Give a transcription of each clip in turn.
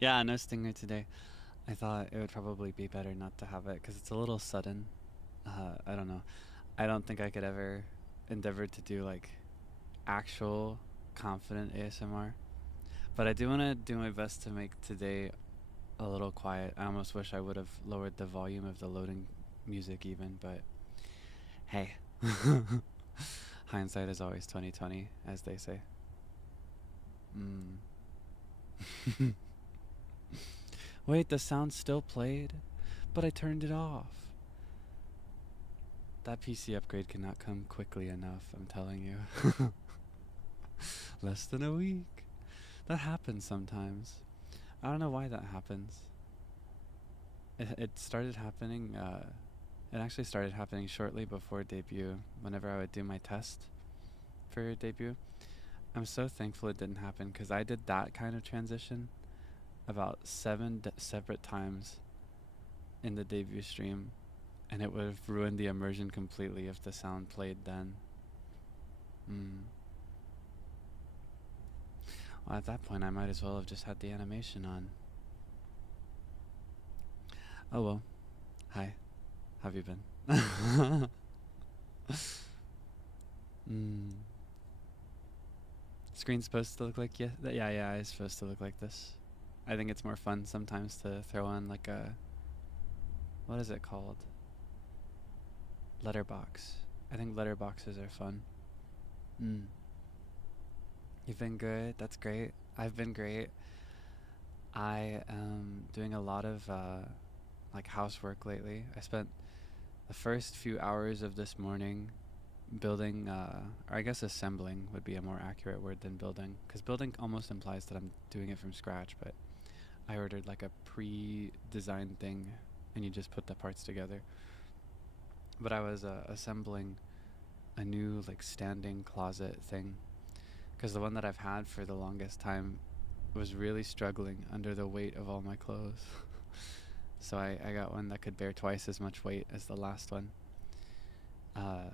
Yeah, no stinger today. I thought it would probably be better not to have it because it's a little sudden. I don't know. I don't think I could ever endeavor to do like actual confident ASMR. But I do want to do my best to make today a little quiet. I almost wish I would have lowered the volume of the loading music even, but hey. Hindsight is always 2020, as they say. Mm. Wait, the sound still played, but I turned it off. That PC upgrade cannot come quickly enough, I'm telling you. Less than a week. That happens sometimes. I don't know why that happens. It started happening, it actually started happening shortly before debut, whenever I would do my test for debut. I'm so thankful it didn't happen because I did that kind of transition about seven separate times in the debut stream, and it would have ruined the immersion completely if the sound played then. Mm. Well, at that point, I might as well have just had the animation on. Oh well. Hi. How have you been? mm. Screen's supposed to look like yeah, it's supposed to look like this. I think it's more fun sometimes to throw on like a, what is it called? Letterbox. I think letterboxes are fun. Mm. You've been good. That's great. I've been great. I am doing a lot of like housework lately. I spent the first few hours of this morning building, or I guess assembling would be a more accurate word than building, because building almost implies that I'm doing it from scratch, but I ordered like a pre-designed thing and you just put the parts together. But I was assembling a new like standing closet thing because the one that I've had for the longest time was really struggling under the weight of all my clothes. So I got one that could bear twice as much weight as the last one. Uh,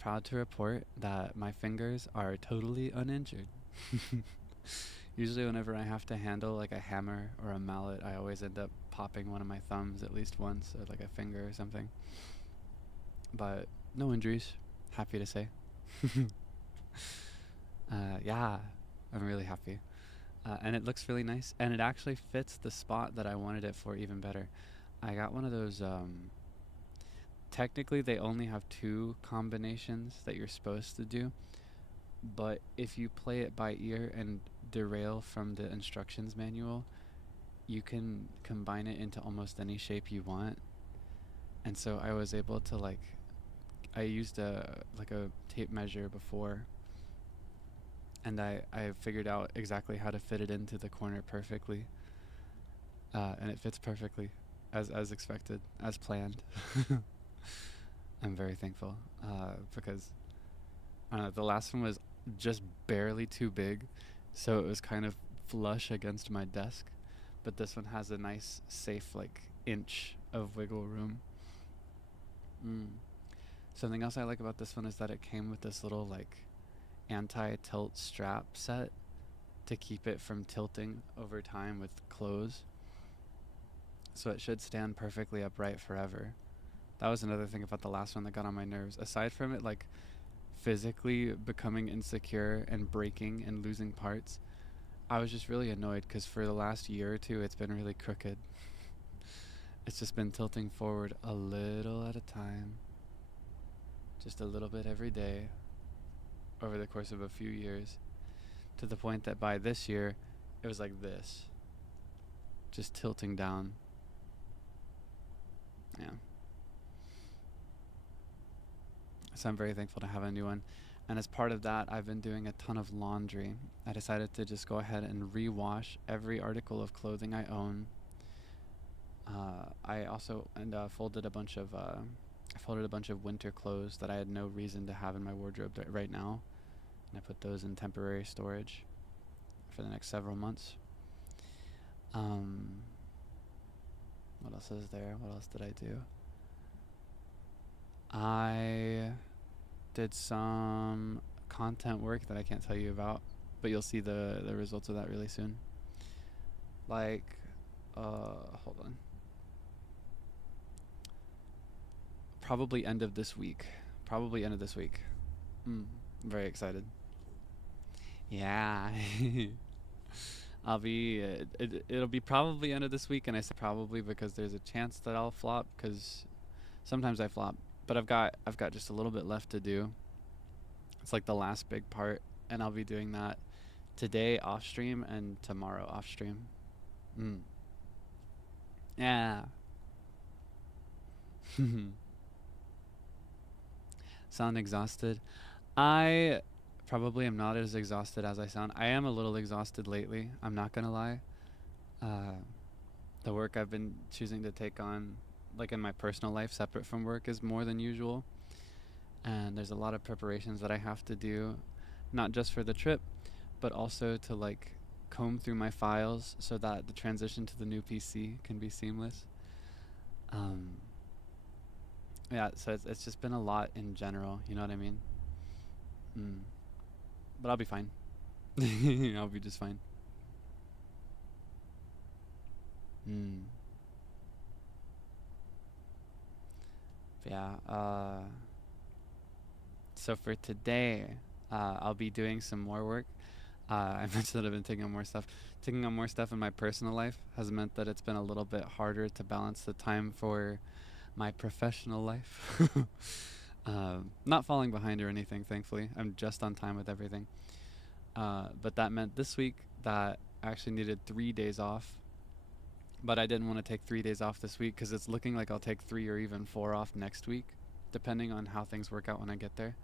Proud to report that my fingers are totally uninjured. Usually whenever I have to handle like a hammer or a mallet, I always end up popping one of my thumbs at least once, or like a finger or something. But no injuries, happy to say. Yeah, I'm really happy. And it looks really nice, and it actually fits the spot that I wanted it for even better. I got one of those, technically they only have two combinations that you're supposed to do, but if you play it by ear and derail from the instructions manual, you can combine it into almost any shape you want. And so I was able to like, I used a like a tape measure before, and I figured out exactly how to fit it into the corner perfectly, and it fits perfectly, as expected, as planned. I'm very thankful because I don't know, the last one was just barely too big, so it was kind of flush against my desk. But this one has a nice, safe like inch of wiggle room. Mm. Something else I like about this one is that it came with this little like anti-tilt strap set to keep it from tilting over time with clothes. So it should stand perfectly upright forever. That was another thing about the last one that got on my nerves. Aside from it like physically becoming insecure and breaking and losing parts, I was just really annoyed because for the last year or two it's been really crooked. It's just been tilting forward a little at a time, just a little bit every day over the course of a few years, to the point that by this year it was like this, just tilting down. Yeah. So I'm very thankful to have a new one. And as part of that, I've been doing a ton of laundry. I decided to just go ahead and rewash every article of clothing I own. I also folded a bunch of winter clothes that I had no reason to have in my wardrobe right now, and I put those in temporary storage for the next several months. Um, what else is there? What else did I do? I did some content work that I can't tell you about but you'll see the results of that really soon. Like, hold on. Probably end of this week. Probably end of this week. I'm very excited. Yeah. I'll be, it'll be probably end of this week, and I say probably because there's a chance that I'll flop, because sometimes I flop, but I've got just a little bit left to do. It's like the last big part, and I'll be doing that today off stream and tomorrow off stream. Yeah. Sound exhausted? I probably am not as exhausted as I sound. I am a little exhausted lately, I'm not gonna lie. The work I've been choosing to take on, like in my personal life separate from work, is more than usual. And there's a lot of preparations that I have to do, not just for the trip, but also to like comb through my files so that the transition to the new PC can be seamless. Yeah, so it's just been a lot in general, you know what I mean? But I'll be fine. I'll be just fine. Yeah, so for today, I'll be doing some more work. I mentioned that I've been taking on more stuff. Taking on more stuff in my personal life has meant that it's been a little bit harder to balance the time for my professional life. Not falling behind or anything, thankfully. I'm just on time with everything. But that meant this week that I actually needed 3 days off. But I didn't want to take 3 days off this week because it's looking like I'll take 3 or even 4 off next week, depending on how things work out when I get there.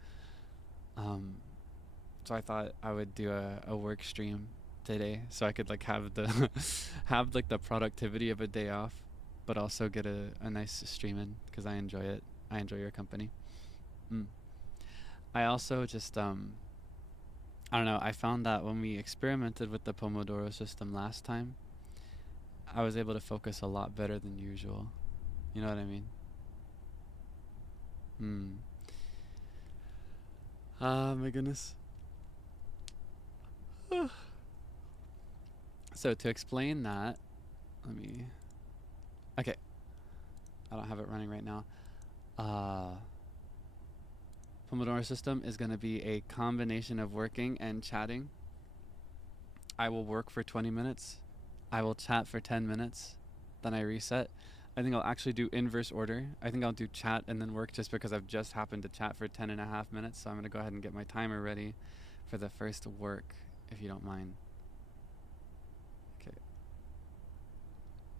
So I thought I would do a work stream today, so I could like have the have like the productivity of a day off, but also get a nice stream in, because I enjoy it. I enjoy your company. I also just I don't know, I found that when we experimented with the Pomodoro system last time, I was able to focus a lot better than usual. You know what I mean? My goodness. So to explain that, okay, I don't have it running right now. Pomodoro system is going to be a combination of working and chatting. I will work for 20 minutes. I will chat for 10 minutes. Then I reset. I think I'll actually do inverse order. I think I'll do chat and then work, just because I've just happened to chat for 10.5 minutes. So I'm going to go ahead and get my timer ready for the first work, if you don't mind. Okay.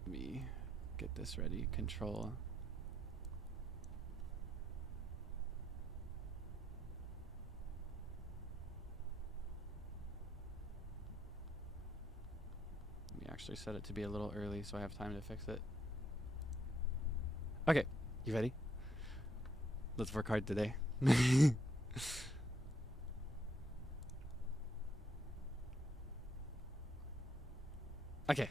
Let me get this ready. Control. Let me actually set it to be a little early so I have time to fix it. Okay, you ready? Let's work hard today. Okay.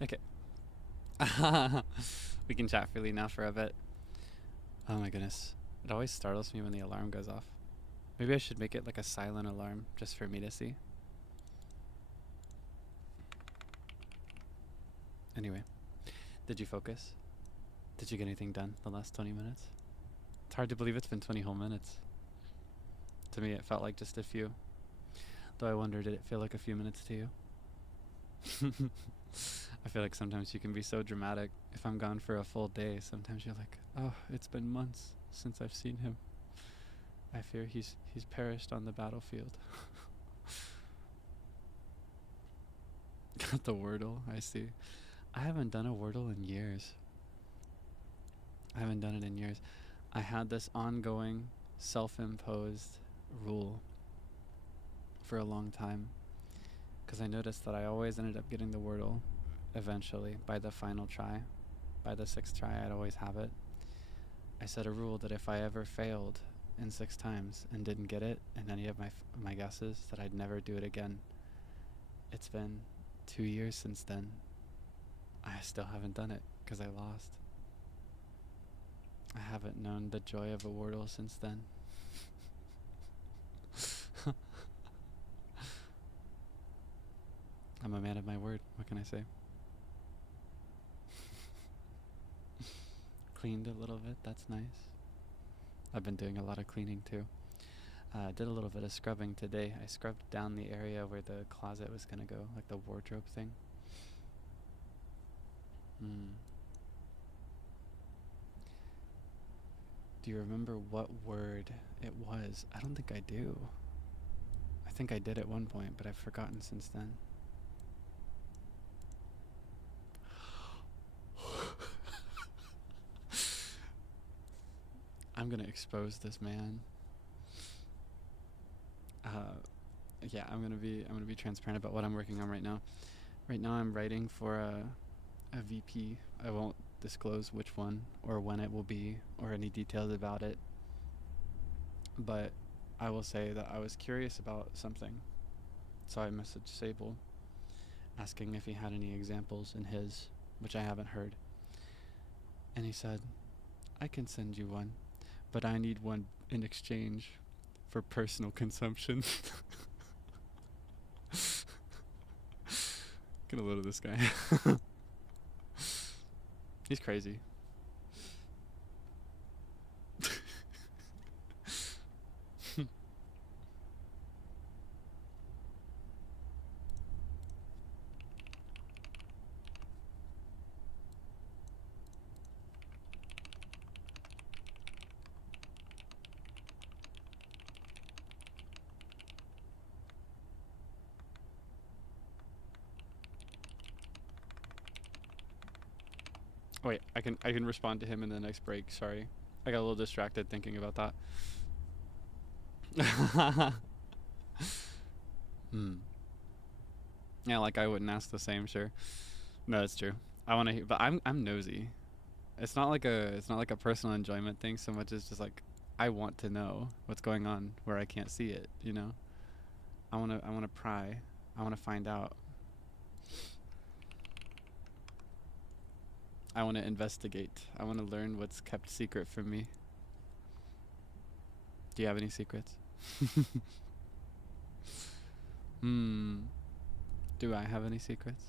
Okay. We can chat freely now for a bit. Oh my goodness. It always startles me when the alarm goes off. Maybe I should make it like a silent alarm just for me to see. Anyway, did you focus? Did you get anything done the last 20 minutes? It's hard to believe it's been 20 whole minutes. To me, it felt like just a few. Though I wonder, did it feel like a few minutes to you? I feel like sometimes you can be so dramatic. If I'm gone for a full day, sometimes you're like, oh, it's been months since I've seen him. I fear he's perished on the battlefield. Got the Wordle, I see. I haven't done a Wordle in years. I haven't done it in years. I had this ongoing self-imposed rule for a long time because I noticed that I always ended up getting the Wordle eventually by the final try. By the 6th try, I'd always have it. I set a rule that if I ever failed in 6 times and didn't get it in any of my guesses, that I'd never do it again. It's been 2 years since then. I still haven't done it because I lost. I haven't known the joy of a Wordle since then. I'm a man of my word. What can I say? Cleaned a little bit. That's nice. I've been doing a lot of cleaning too. Did a little bit of scrubbing today. I scrubbed down the area where the closet was going to go, like the wardrobe thing. Do you remember what word it was? I don't think I do. I think I did at one point, but I've forgotten since then. I'm gonna expose this man. Yeah, I'm gonna be transparent about what I'm working on right now. Right now, I'm writing for a VP. I won't disclose which one or when it will be or any details about it. But I will say that I was curious about something, so I messaged Sable, asking if he had any examples in his, which I haven't heard. And he said, "I can send you one, but I need one in exchange for personal consumption." Get a load of this guy. He's crazy. Wait, I can respond to him in the next break. Sorry, I got a little distracted thinking about that. Yeah, like I wouldn't ask the same. Sure, no, it's true. I want to, but I'm nosy. It's not like a personal enjoyment thing so much as just like I want to know what's going on where I can't see it. You know, I wanna pry. I wanna find out. I want to investigate. I want to learn what's kept secret from me. Do you have any secrets? Do I have any secrets?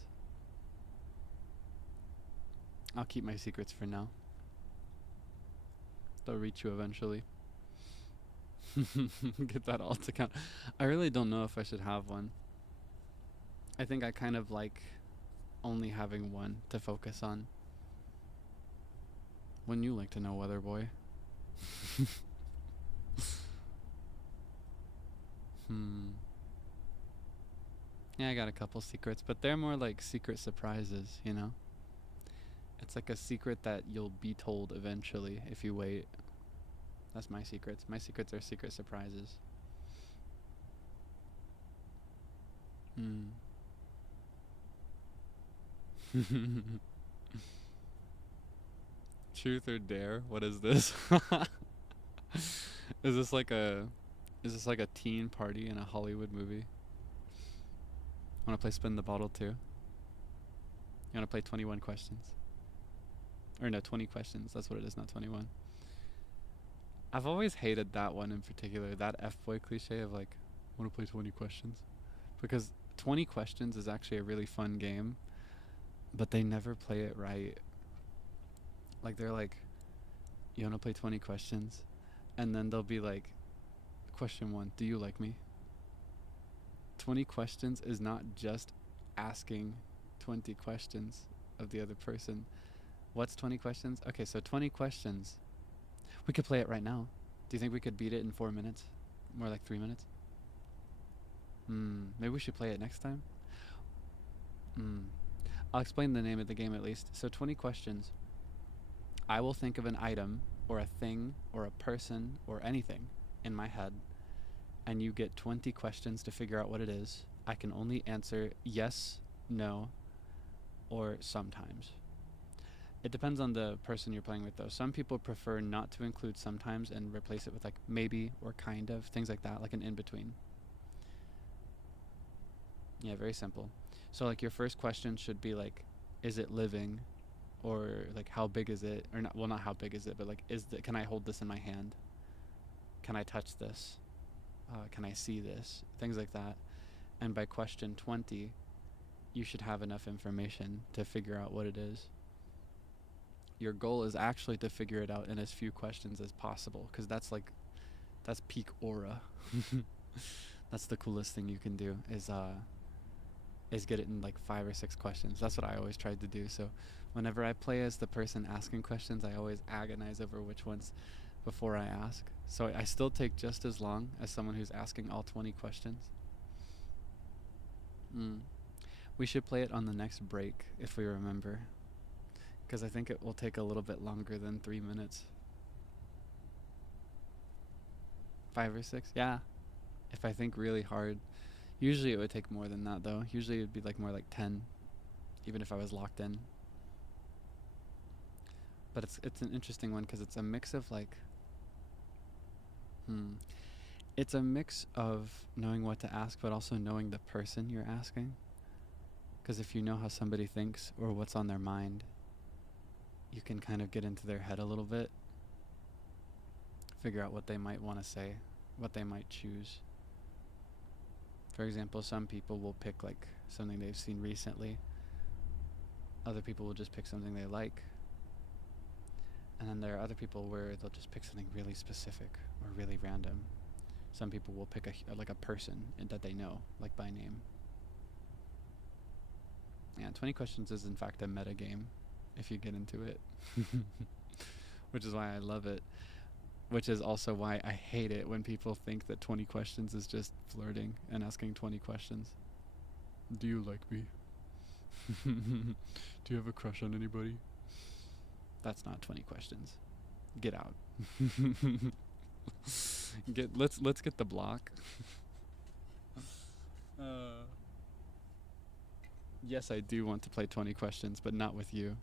I'll keep my secrets for now. They'll reach you eventually. Get that all to count. I really don't know if I should have one. I think I kind of like only having one to focus on. Wouldn't you like to know, Weather Boy? Yeah, I got a couple secrets, but they're more like secret surprises, you know? It's like a secret that you'll be told eventually if you wait. That's my secrets. My secrets are secret surprises. Truth or dare? What is this? Is this like a teen party in a Hollywood movie? Wanna play spin the bottle too? You wanna play 21 questions? Or no, 20 questions. That's what it is, not 21. I've always hated that one in particular, that F-boy cliche of like, wanna play 20 questions? Because 20 questions is actually a really fun game, but they never play it right. Like they're like, you wanna play 20 questions? And then they'll be like, question 1, do you like me? 20 questions is not just asking 20 questions of the other person. What's 20 questions? Okay, so 20 questions. We could play it right now. Do you think we could beat it in 4 minutes? More like 3 minutes? Maybe we should play it next time? I'll explain the name of the game at least. So 20 questions. I will think of an item or a thing or a person or anything in my head, and you get 20 questions to figure out what it is, I can only answer yes, no, or sometimes. It depends on the person you're playing with, though. Some people prefer not to include sometimes and replace it with like maybe or kind of, things like that, like an in-between. Yeah, very simple. So like your first question should be like, is it living? Or like, how big is it? Or not, well, not how big is it, but like, can I hold this in my hand? Can I touch this? Can I see this? Things like that. And by question 20, you should have enough information to figure out what it is. Your goal is actually to figure it out in as few questions as possible, because that's peak aura. That's the coolest thing you can do, is get it in like 5 or 6 questions. That's what I always tried to do. So whenever I play as the person asking questions, I always agonize over which ones before I ask. So I still take just as long as someone who's asking all 20 questions. We should play it on the next break if we remember, because I think it will take a little bit longer than 3 minutes. 5 or 6? Yeah. If I think really hard. Usually it would take more than that, though. Usually it would be like more like 10, even if I was locked in. But it's an interesting one because it's a mix of like, it's a mix of knowing what to ask, but also knowing the person you're asking. Because if you know how somebody thinks or what's on their mind, you can kind of get into their head a little bit, figure out what they might want to say, what they might choose. For example, some people will pick like something they've seen recently. Other people will just pick something they like. And then there are other people where they'll just pick something really specific or really random. Some people will pick a person that they know, like by name. Yeah, 20 questions is in fact a meta game if you get into it. Which is why I love it. Which is also why I hate it when people think that 20 questions is just flirting and asking 20 questions. Do you like me? Do you have a crush on anybody? That's not 20 questions. Get out. Let's get the block. Yes, I do want to play 20 questions, but not with you.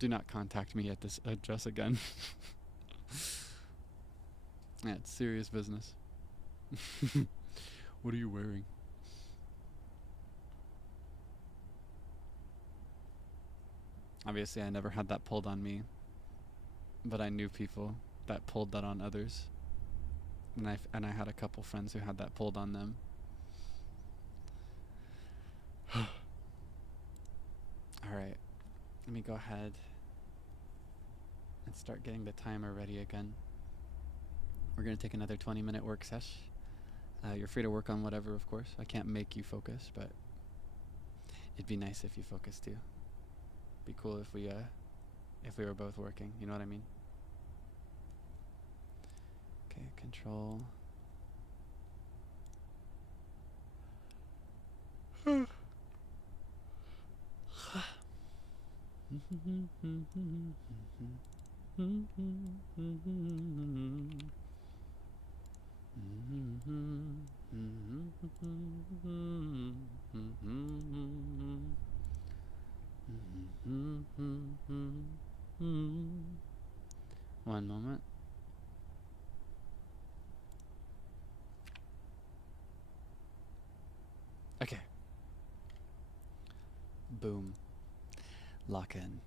Do not contact me at this address again. Yeah, it's serious business. What are you wearing? Obviously, I never had that pulled on me, but I knew people that pulled that on others, and I had a couple friends who had that pulled on them. All right, let me go ahead and start getting the timer ready again. We're going to take another 20-minute work sesh. You're free to work on whatever, of course. I can't make you focus, but it'd be nice if you focused too. Be cool if we were both working. You know what I mean? Okay, control. One moment. Okay. Boom. Lock in.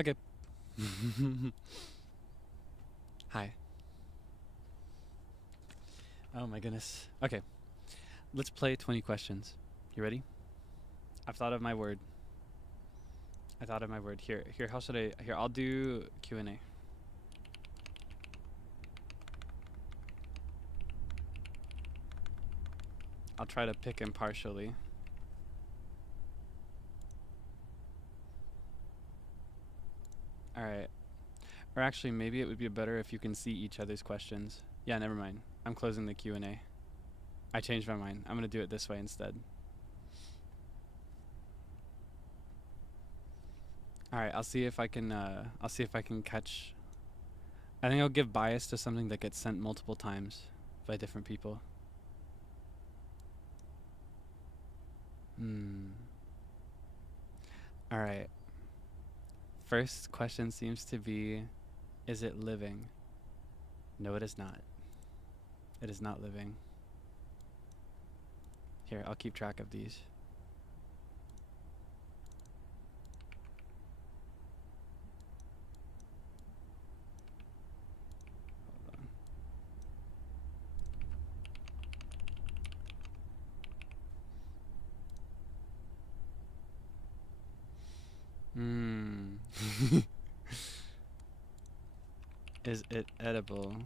Okay. Hi. Oh my goodness. Okay. Let's play 20 questions. You ready? I've thought of my word. I thought of my word. Here, how should I... Here, I'll do Q&A. I'll try to pick impartially. Alright. Or actually, maybe it would be better if you can see each other's questions. Yeah, never mind. I'm closing the Q&A. I changed my mind. I'm going to do it this way instead. Alright, I'll see if I can catch... I think I'll give bias to something that gets sent multiple times by different people. Alright. First question seems to be, is it living? No, it is not. It is not living. Here, I'll keep track of these. Is it edible?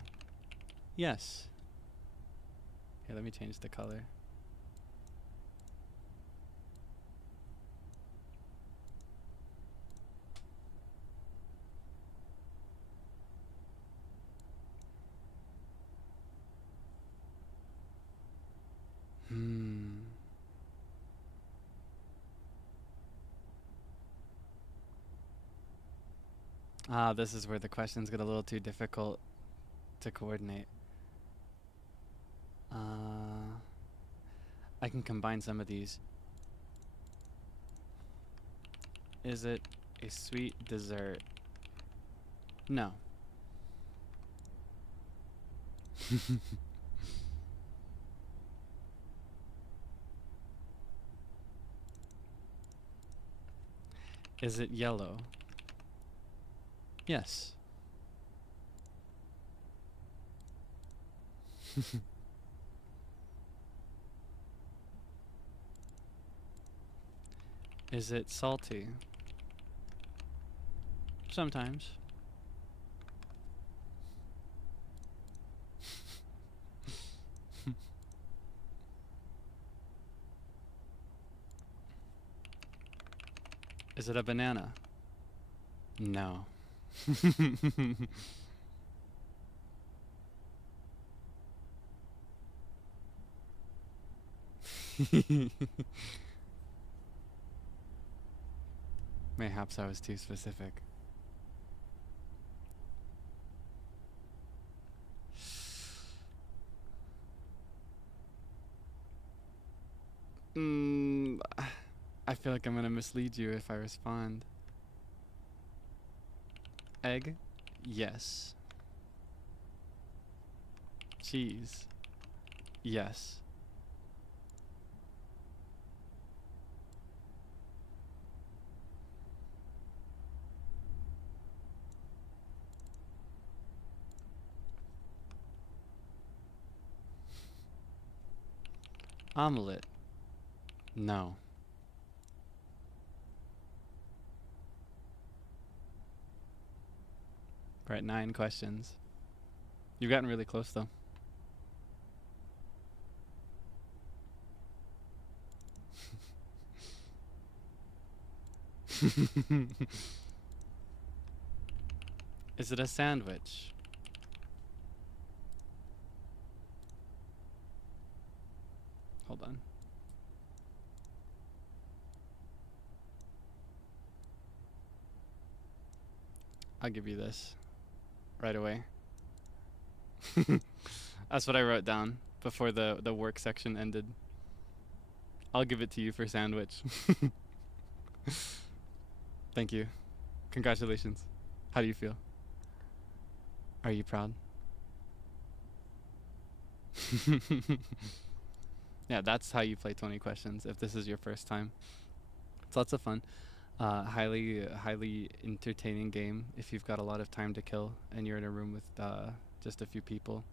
Yes. Here, let me change the color. Ah, this is where the questions get a little too difficult to coordinate. I can combine some of these. Is it a sweet dessert? No. Is it yellow? Yes. Is it salty? Sometimes. Is it a banana? No. Mayhaps I was too specific. I feel like I'm gonna mislead you if I respond. Egg? Yes. Cheese? Yes. Omelette? No. We're at 9 questions. You've gotten really close though. Is it a sandwich? Hold on. I'll give you this right away. That's what I wrote down before the work section ended. I'll give it to you for sandwich. Thank you. Congratulations. How do you feel? Are you proud? Yeah, that's how you play 20 questions if this is your first time. It's lots of fun. Highly entertaining game if you've got a lot of time to kill and you're in a room with just a few people.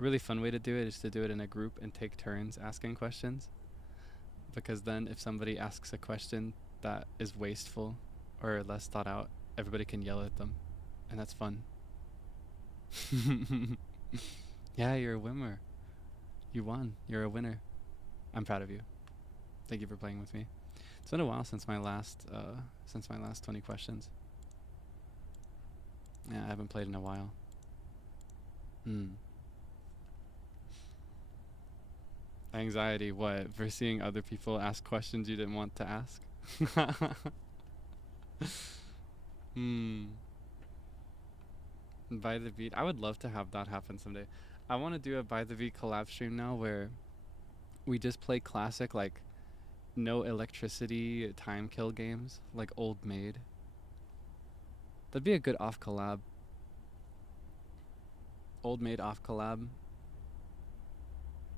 A really fun way to do it is to do it in a group and take turns asking questions. Because then if somebody asks a question that is wasteful or less thought out, everybody can yell at them. And that's fun. Yeah, you're a winner. You won. You're a winner. I'm proud of you. Thank you for playing with me. It's been a while since my last 20 questions. Yeah, I haven't played in a while. Anxiety, what? For seeing other people ask questions you didn't want to ask? By the beat. I would love to have that happen someday. I want to do a By the Beat collab stream now where we just play classic, like, no electricity time kill games, like Old Maid. That'd be a good off collab. Old Maid off collab.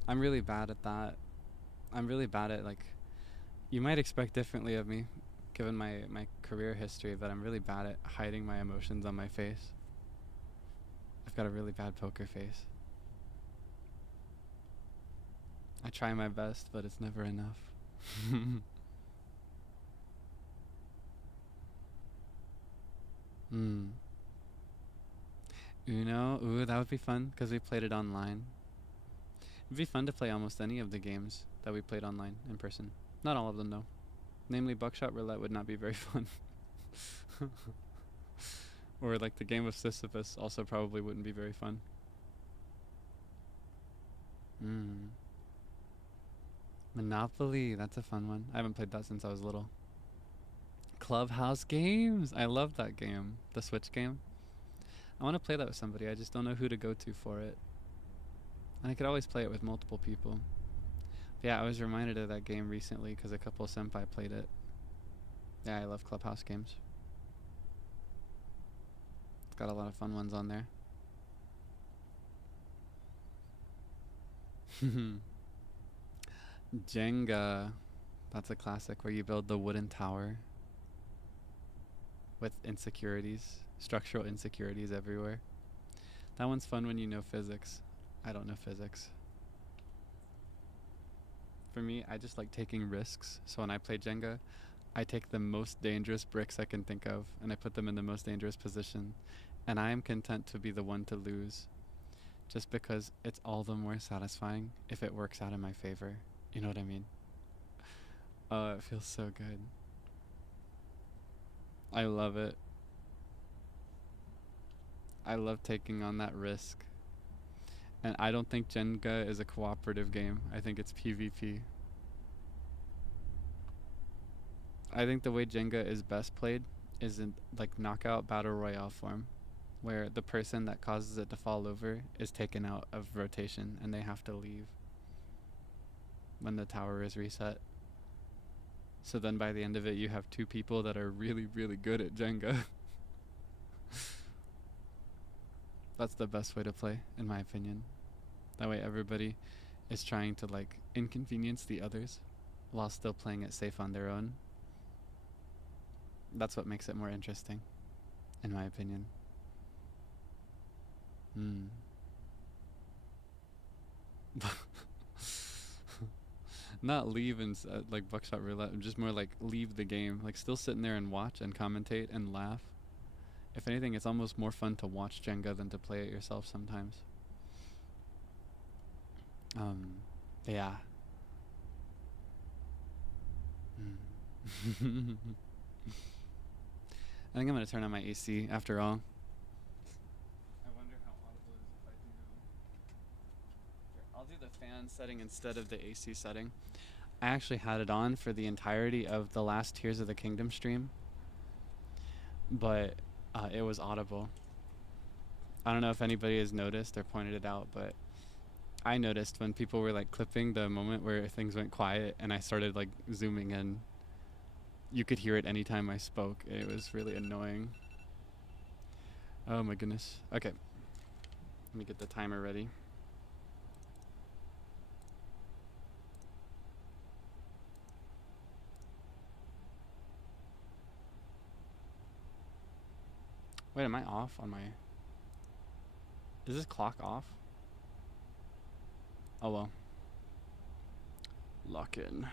I'm really bad at that. I'm really bad at, like, you might expect differently of me given my career history, but I'm really bad at hiding my emotions on my face. I've got a really bad poker face. I try my best, but it's never enough. Uno, ooh, that would be fun because we played it online. It'd be fun to play almost any of the games that we played online in person. Not all of them though. Namely, Buckshot Roulette would not be very fun. Or like the game of Sisyphus also probably wouldn't be very fun. Monopoly, that's a fun one. I haven't played that since I was little. Clubhouse Games, I love that game. The Switch game. I want to play that with somebody, I just don't know who to go to for it. And I could always play it with multiple people. Yeah, I was reminded of that game recently because a couple senpai played it. Yeah, I love Clubhouse games. It's got a lot of fun ones on there. Jenga. That's a classic where you build the wooden tower with insecurities, structural insecurities everywhere. That one's fun when you know physics. I don't know physics. For me, I just like taking risks. So when I play Jenga, I take the most dangerous bricks I can think of and I put them in the most dangerous position. And I am content to be the one to lose just because it's all the more satisfying if it works out in my favor. You know what I mean? Oh, it feels so good. I love it. I love taking on that risk. And I don't think Jenga is a cooperative game. I think it's PvP. I think the way Jenga is best played is in like knockout battle royale form, where the person that causes it to fall over is taken out of rotation and they have to leave when the tower is reset. So then by the end of it, you have two people that are really, really good at Jenga. That's the best way to play, in my opinion. That way everybody is trying to like inconvenience the others while still playing it safe on their own. That's what makes it more interesting, in my opinion. Not leave and like buckshot roulette, just more like leave the game, like still sitting there and watch and commentate and laugh. If anything, it's almost more fun to watch Jenga than to play it yourself sometimes. Yeah. I think I'm gonna turn on my AC after all. I wonder how audible it is if I do. Here, I'll do the fan setting instead of the AC setting. I actually had it on for the entirety of the last Tears of the Kingdom stream, but it was audible. I don't know if anybody has noticed or pointed it out, but I noticed when people were like clipping the moment where things went quiet and I started like zooming in, you could hear it anytime I spoke. It was really annoying. Oh my goodness. Okay. Let me get the timer ready. Wait, am I off on my... Is this clock off? Oh well. Lock in.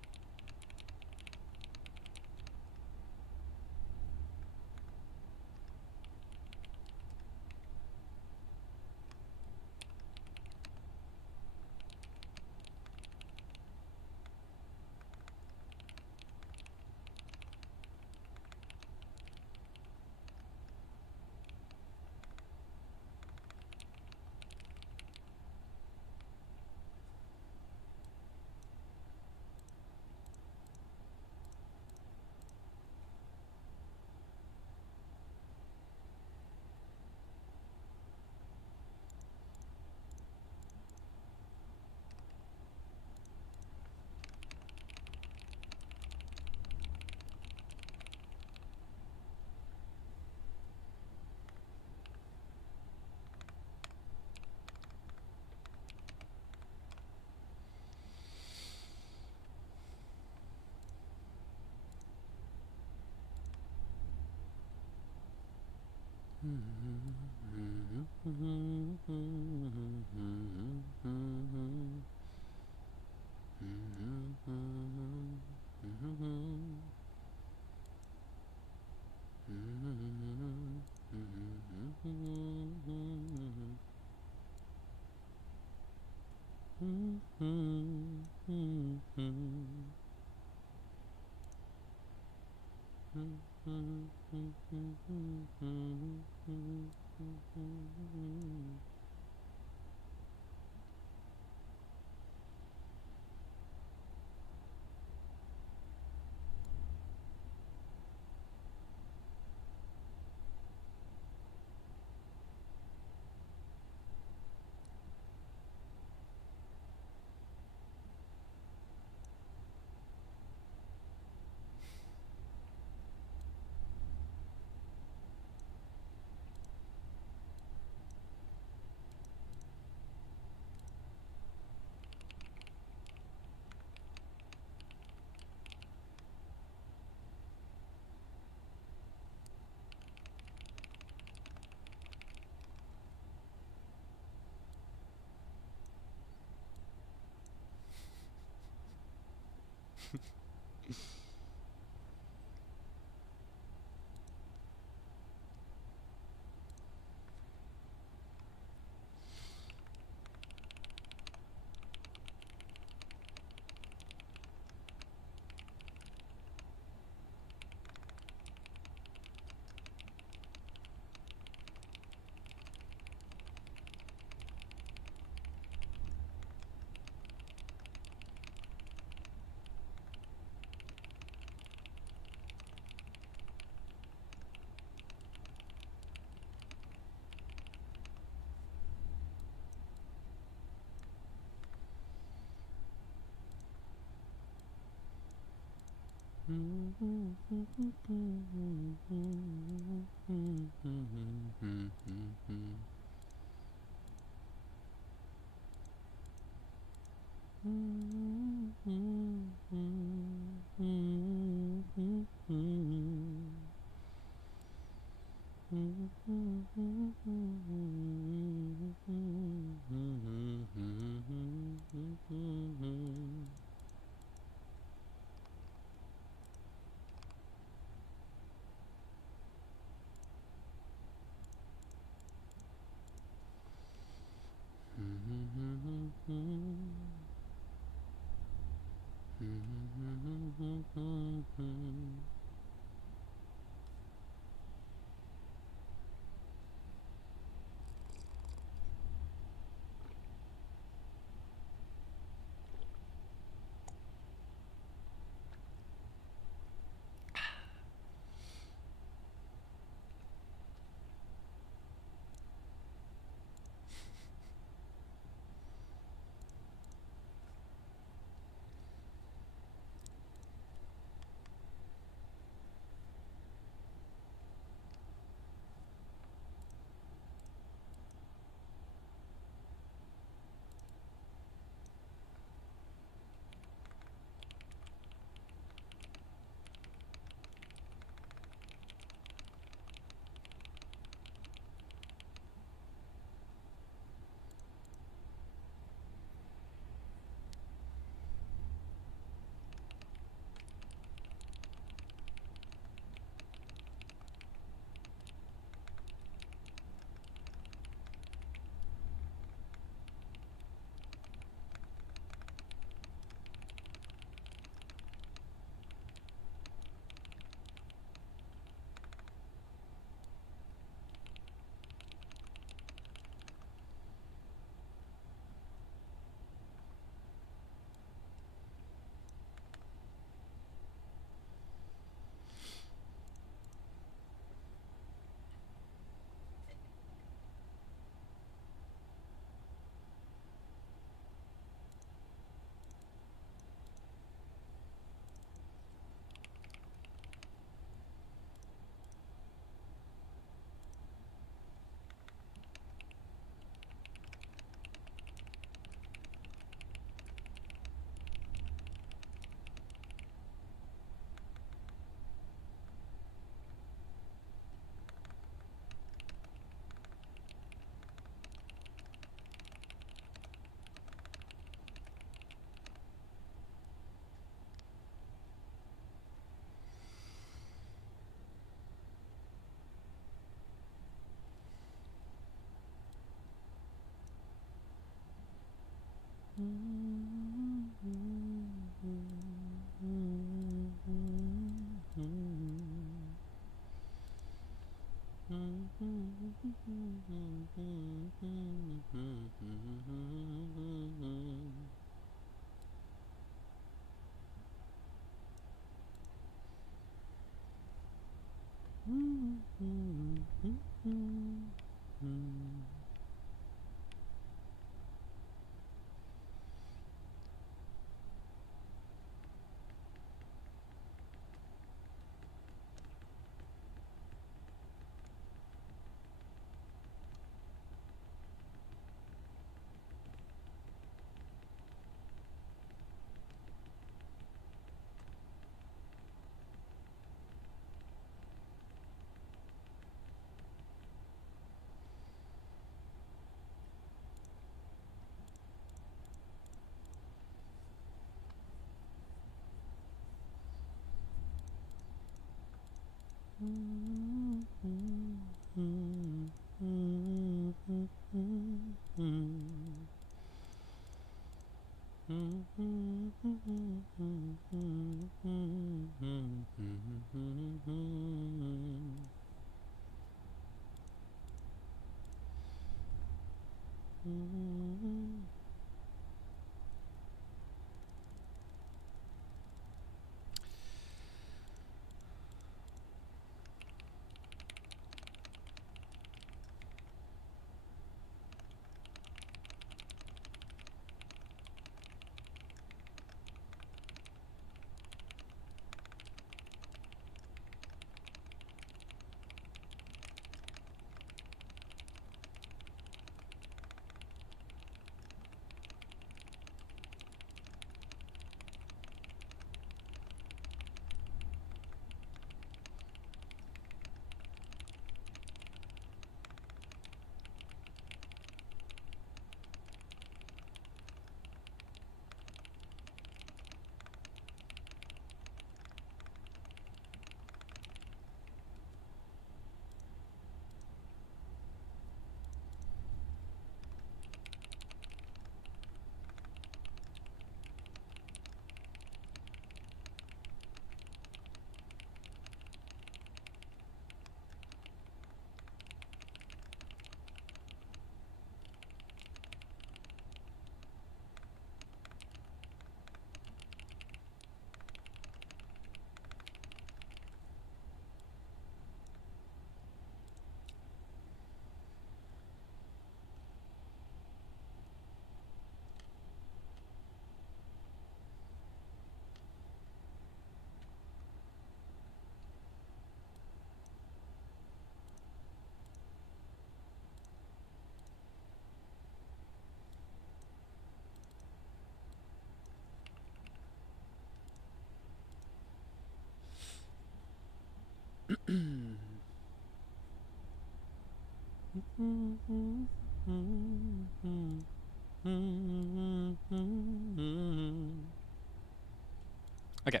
Okay.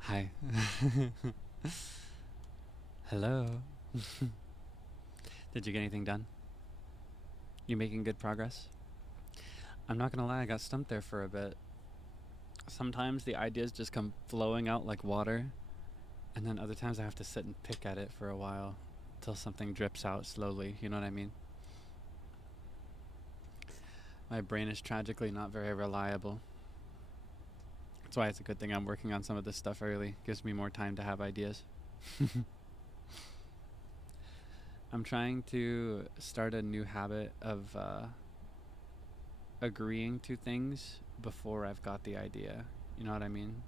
Hi. Hello. Did you get anything done? You making good progress? I'm not gonna lie, I got stumped there for a bit. Sometimes the ideas just come flowing out like water, and then other times I have to sit and pick at it for a while till something drips out slowly, you know what I mean? My brain is tragically not very reliable. That's why it's a good thing I'm working on some of this stuff early. Gives me more time to have ideas. I'm trying to start a new habit of agreeing to things before I've got the idea. You know what I mean?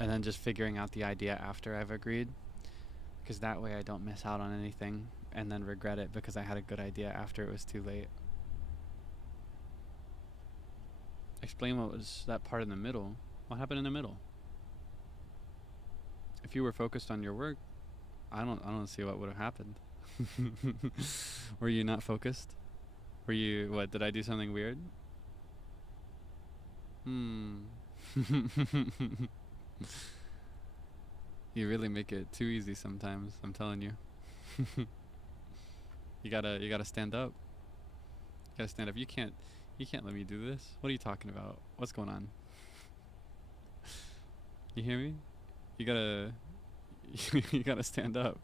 And then just figuring out the idea after I've agreed. Because that way I don't miss out on anything and then regret it because I had a good idea after it was too late. Explain what was that part in the middle. What happened in the middle? If you were focused on your work, I don't see what would have happened. Were you not focused? Were you, what, did I do something weird? You really make it too easy sometimes, I'm telling you. You gotta stand up. You gotta stand up. You can't let me do this. What are you talking about? What's going on? You hear me? You gotta you gotta stand up.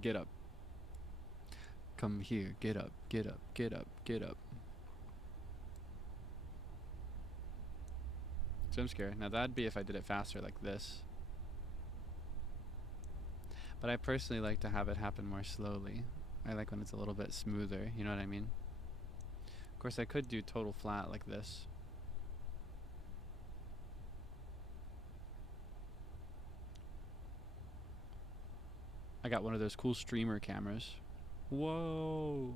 Get up. Come here. Get up. Get up. Get up. Get up. Jump scare. Now that'd be if I did it faster like this. But I personally like to have it happen more slowly. I like when it's a little bit smoother, you know what I mean? Of course I could do total flat like this. I got one of those cool streamer cameras. Whoa!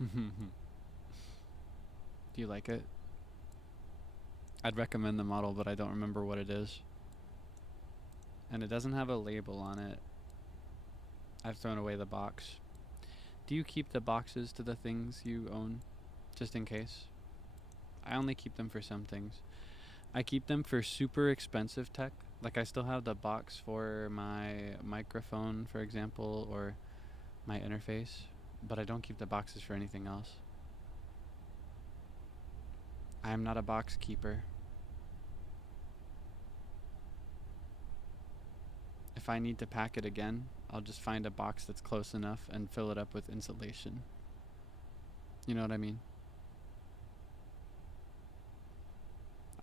Do you like it? I'd recommend the model, but I don't remember what it is. And it doesn't have a label on it. I've thrown away the box. Do you keep the boxes to the things you own, just in case? I only keep them for some things. I keep them for super expensive tech. Like I still have the box for my microphone, for example, or my interface, but I don't keep the boxes for anything else. I am not a box keeper. If I need to pack it again, I'll just find a box that's close enough and fill it up with insulation. You know what I mean?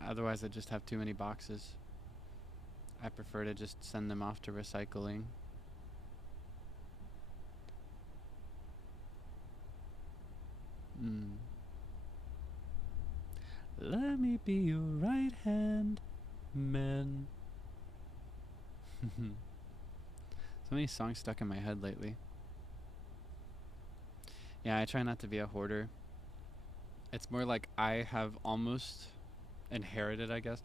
Otherwise, I just have too many boxes. I prefer to just send them off to recycling. Mm. Let me be your right hand man. So many songs stuck in my head lately. Yeah, I try not to be a hoarder. It's more like I have almost inherited, I guess.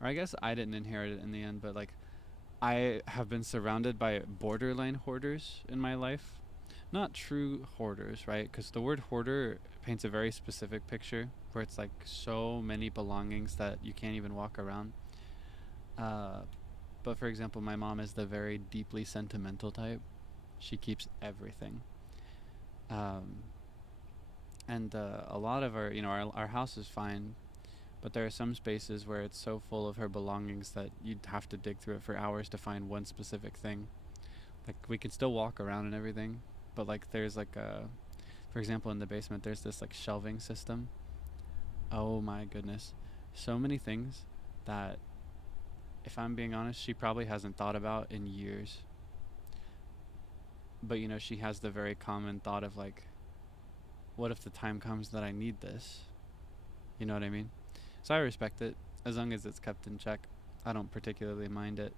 Or I guess I didn't inherit it in the end, but like I have been surrounded by borderline hoarders in my life. Not true hoarders, right? Because the word hoarder paints a very specific picture where it's like so many belongings that you can't even walk around. Uh, but for example, my mom is the very deeply sentimental type. She keeps everything. Um, and a lot of our house is fine, but there are some spaces where it's so full of her belongings that you'd have to dig through it for hours to find one specific thing. Like we could still walk around and everything, but like there's like for example, in the basement there's this like shelving system. Oh my goodness, so many things that, if I'm being honest, she probably hasn't thought about in years. But she has the very common thought of like, what if the time comes that I need this? You know what I mean? So I respect it as long as it's kept in check. I don't particularly mind it.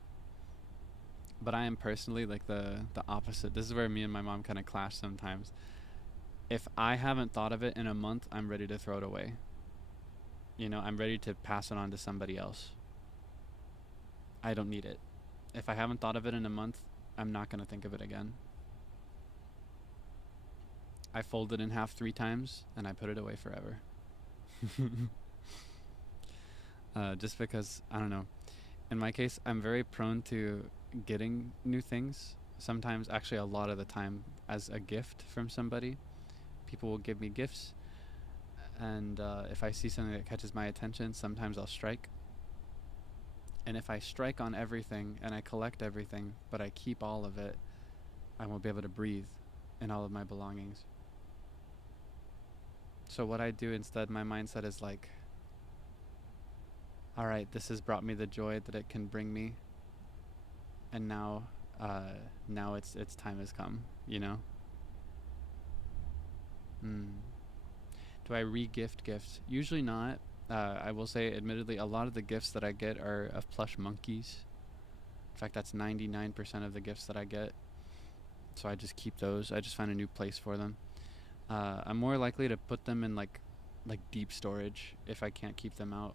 But I am personally like the opposite. This is where me and my mom kind of clash sometimes. If I haven't thought of it in a month, I'm ready to throw it away. I'm ready to pass it on to somebody else. I don't need it. If I haven't thought of it in a month, I'm not going to think of it again. I fold it in half 3 times and I put it away forever. Just because, I don't know. In my case, I'm very prone to getting new things. Sometimes, actually, a lot of the time, as a gift from somebody. People will give me gifts. And if I see something that catches my attention, sometimes I'll strike. And if I strike on everything and I collect everything, but I keep all of it, I won't be able to breathe in all of my belongings. So what I do instead, my mindset is like, all right, this has brought me the joy that it can bring me, and now its time has come. Do I re-gift gifts? Usually not. I will say, admittedly, a lot of the gifts that I get are of plush monkeys. In fact, that's 99% of the gifts that I get. So I just keep those. I just find a new place for them. I'm more likely to put them in like deep storage if I can't keep them out.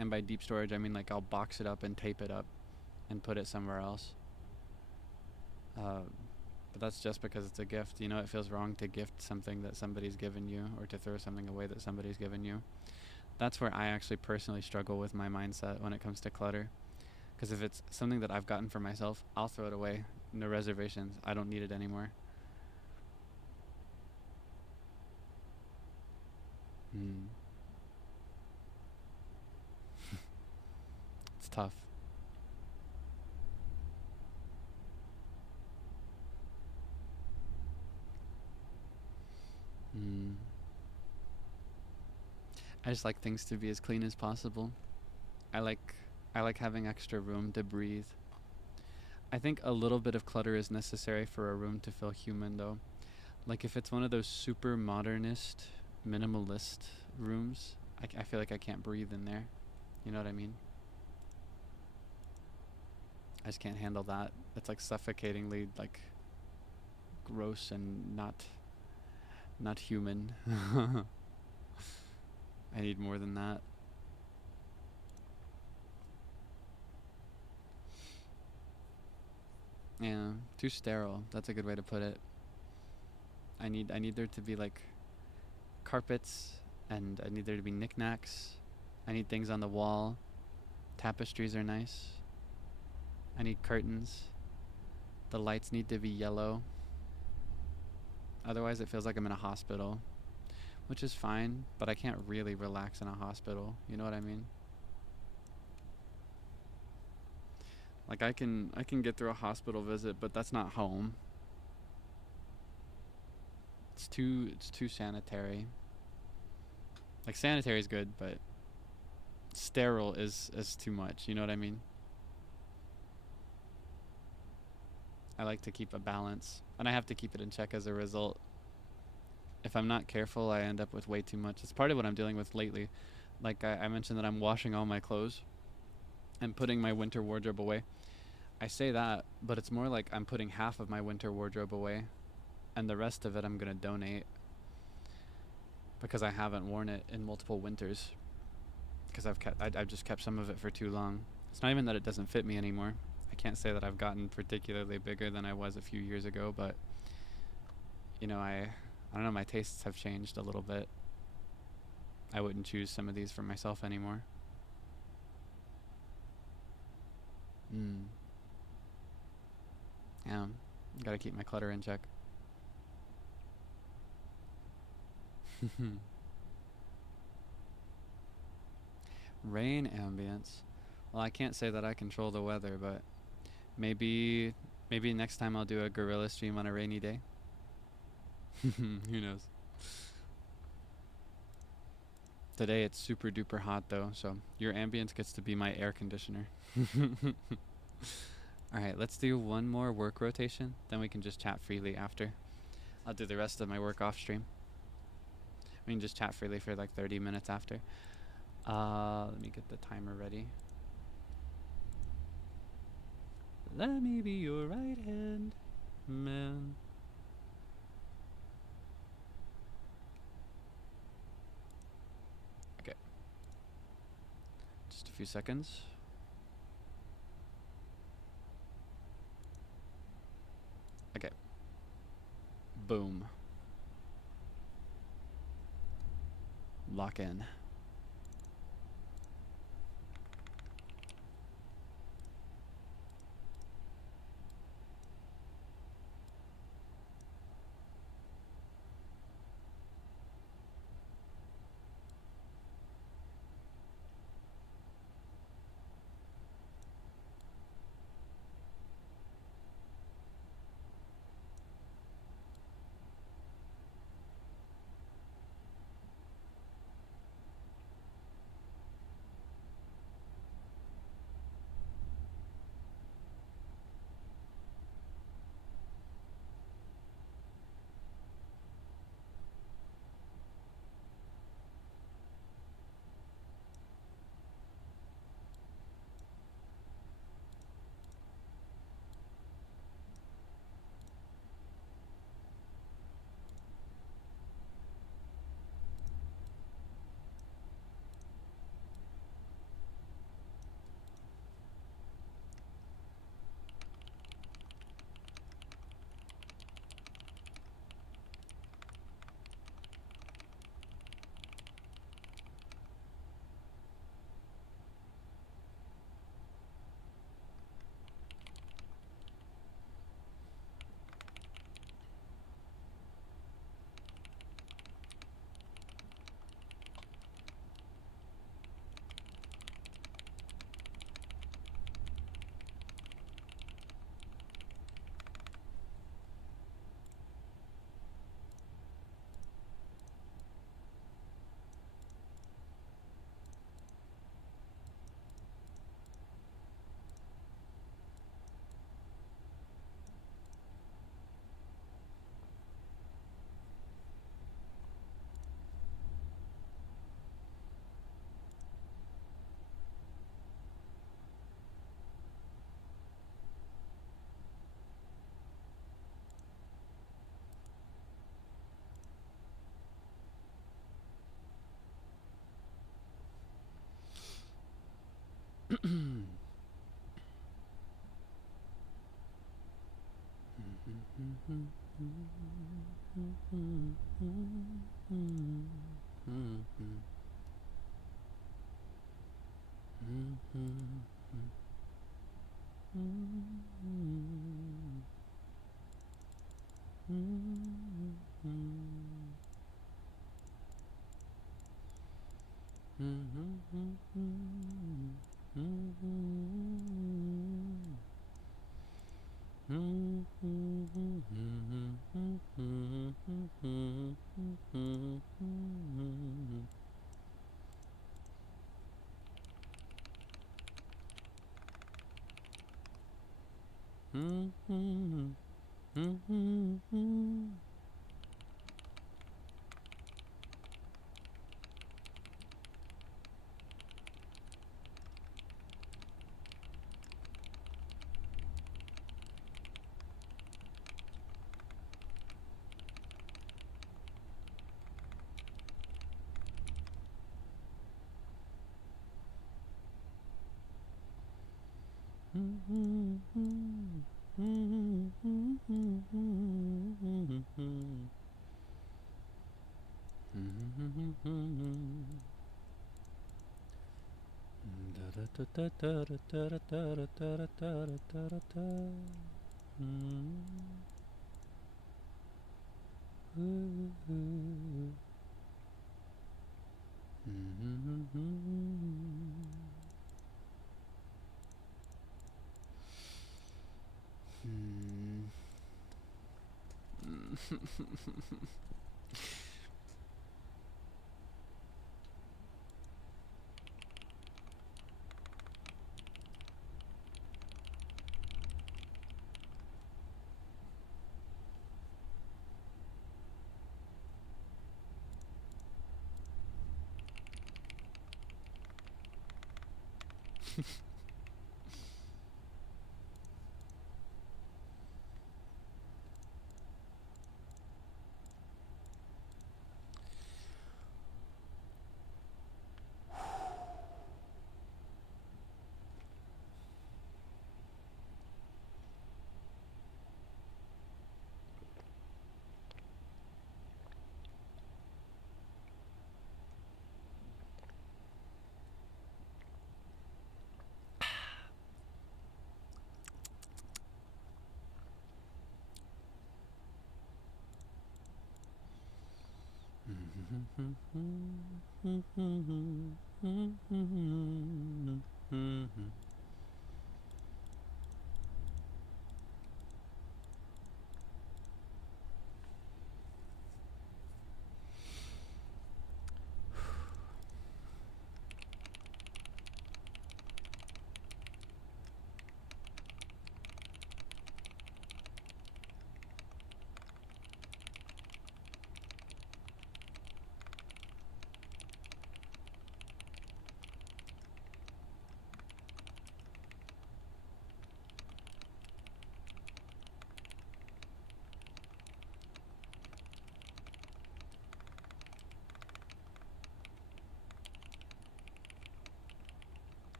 And by deep storage, I mean like I'll box it up and tape it up and put it somewhere else. But that's just because it's a gift. It feels wrong to gift something that somebody's given you, or to throw something away that somebody's given you. That's where I actually personally struggle with my mindset when it comes to clutter. Because if it's something that I've gotten for myself, I'll throw it away. No reservations. I don't need it anymore. It's tough. I just like things to be as clean as possible. I like having extra room to breathe. I think a little bit of clutter is necessary for a room to feel human, though. Like if it's one of those super modernist, minimalist rooms, I feel like I can't breathe in there. You know what I mean? I just can't handle that. It's like suffocatingly like gross and not human. I need more than that. Yeah, too sterile. That's a good way to put it. I need there to be like carpets, and I need there to be knickknacks, I need things on the wall. Tapestries are nice. I need curtains. The lights need to be yellow. Otherwise it feels like I'm in a hospital, which is fine, but I can't really relax in a hospital. You know what I mean? Like I can get through a hospital visit, but that's not home. It's too sanitary. Like sanitary is good, but sterile is too much. You know what I mean? I like to keep a balance, and I have to keep it in check as a result. If I'm not careful, I end up with way too much. It's part of what I'm dealing with lately. Like I mentioned that I'm washing all my clothes and putting my winter wardrobe away. I say that, but it's more like I'm putting half of my winter wardrobe away, and the rest of it I'm gonna donate because I haven't worn it in multiple winters. Because I've just kept some of it for too long. It's not even that it doesn't fit me anymore. I can't say that I've gotten particularly bigger than I was a few years ago, but you know, I don't know, my tastes have changed a little bit. I wouldn't choose some of these for myself anymore. Yeah, gotta keep my clutter in check. Rain ambience. Well, I can't say that I control the weather, but maybe next time I'll do a gorilla stream on a rainy day. Who knows? Today it's super duper hot though, so your ambience gets to be my air conditioner. Alright, let's do one more work rotation, then we can just chat freely after. I'll do the rest of my work off stream. We can just chat freely for like 30 minutes after. Let me get the timer ready. Let me be your right hand man. Okay. Just a few seconds. Okay. Boom. Lock in.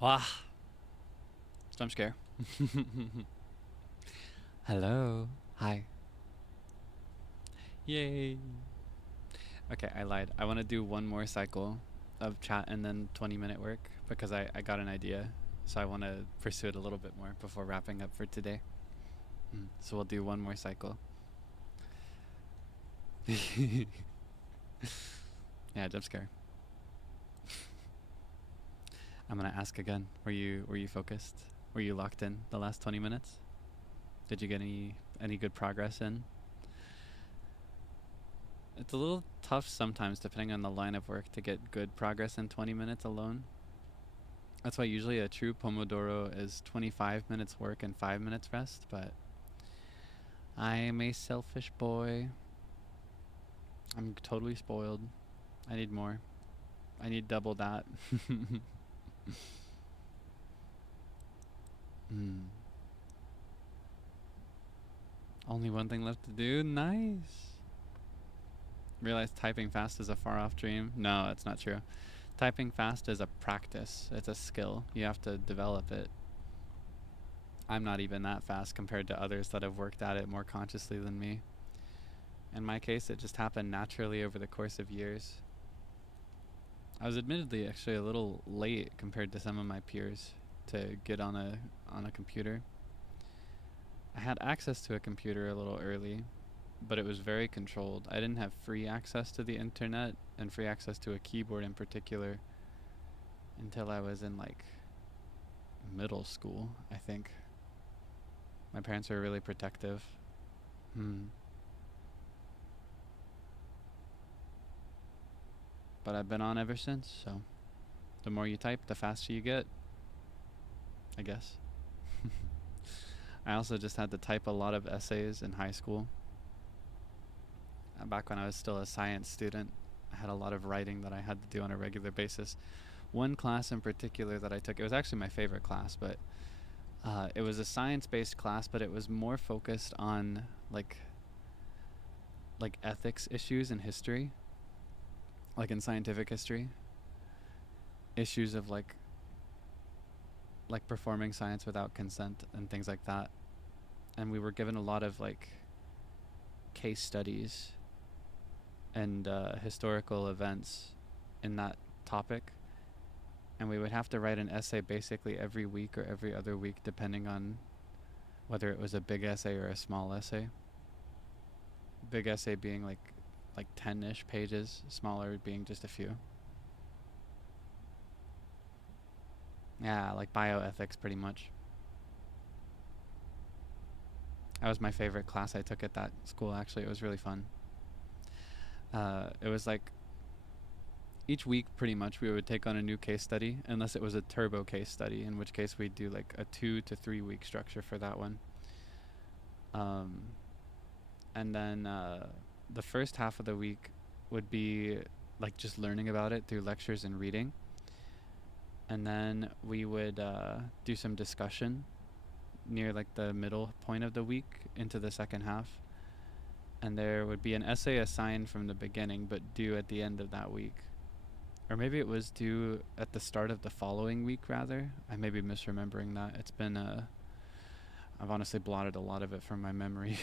Wow. Jump scare. Hello. Hi. Yay. Okay, I lied. I want to do one more cycle of chat and then 20-minute work because I got an idea. So I want to pursue it a little bit more before wrapping up for today. So we'll do one more cycle. Yeah, jump scare. I'm gonna ask again. Were you focused? Were you locked in the last 20 minutes? Did you get any good progress in? It's a little tough sometimes depending on the line of work to get good progress in 20 minutes alone. That's why usually a true pomodoro is 25 minutes work and 5 minutes rest, but I am a selfish boy. I'm totally spoiled. I need more. I need double that. Only one thing left to do? Nice. Realize typing fast is a far off dream? No, that's not true. Typing fast is a practice. It's a skill. You have to develop it. I'm not even that fast compared to others that have worked at it more consciously than me. In my case, it just happened naturally over the course of years. I was admittedly actually a little late compared to some of my peers to get on a computer. I had access to a computer a little early, but it was very controlled. I didn't have free access to the internet and free access to a keyboard in particular until I was in like middle school, I think. My parents were really protective. But I've been on ever since, so the more you type, the faster you get, I guess. I also just had to type a lot of essays in high school. Back when I was still a science student, I had a lot of writing that I had to do on a regular basis. One class in particular that I took, it was actually my favorite class, but it was a science-based class, but it was more focused on like ethics issues in history, like in scientific history. Issues of like performing science without consent and things like that. And we were given a lot of like case studies and historical events in that topic, and we would have to write an essay basically every week or every other week depending on whether it was a big essay or a small essay. Big essay being like 10-ish pages, smaller being just a few. Yeah, like bioethics pretty much. That was my favorite class I took at that school, actually. It was really fun. It was like each week pretty much we would take on a new case study, unless it was a turbo case study, in which case we'd do like a 2 to 3 week structure for that one. And then the first half of the week would be like just learning about it through lectures and reading. And then we would do some discussion near like the middle point of the week into the second half. And there would be an essay assigned from the beginning but due at the end of that week. Or maybe it was due at the start of the following week, rather. I may be misremembering that. It's been, I've honestly blotted a lot of it from my memory.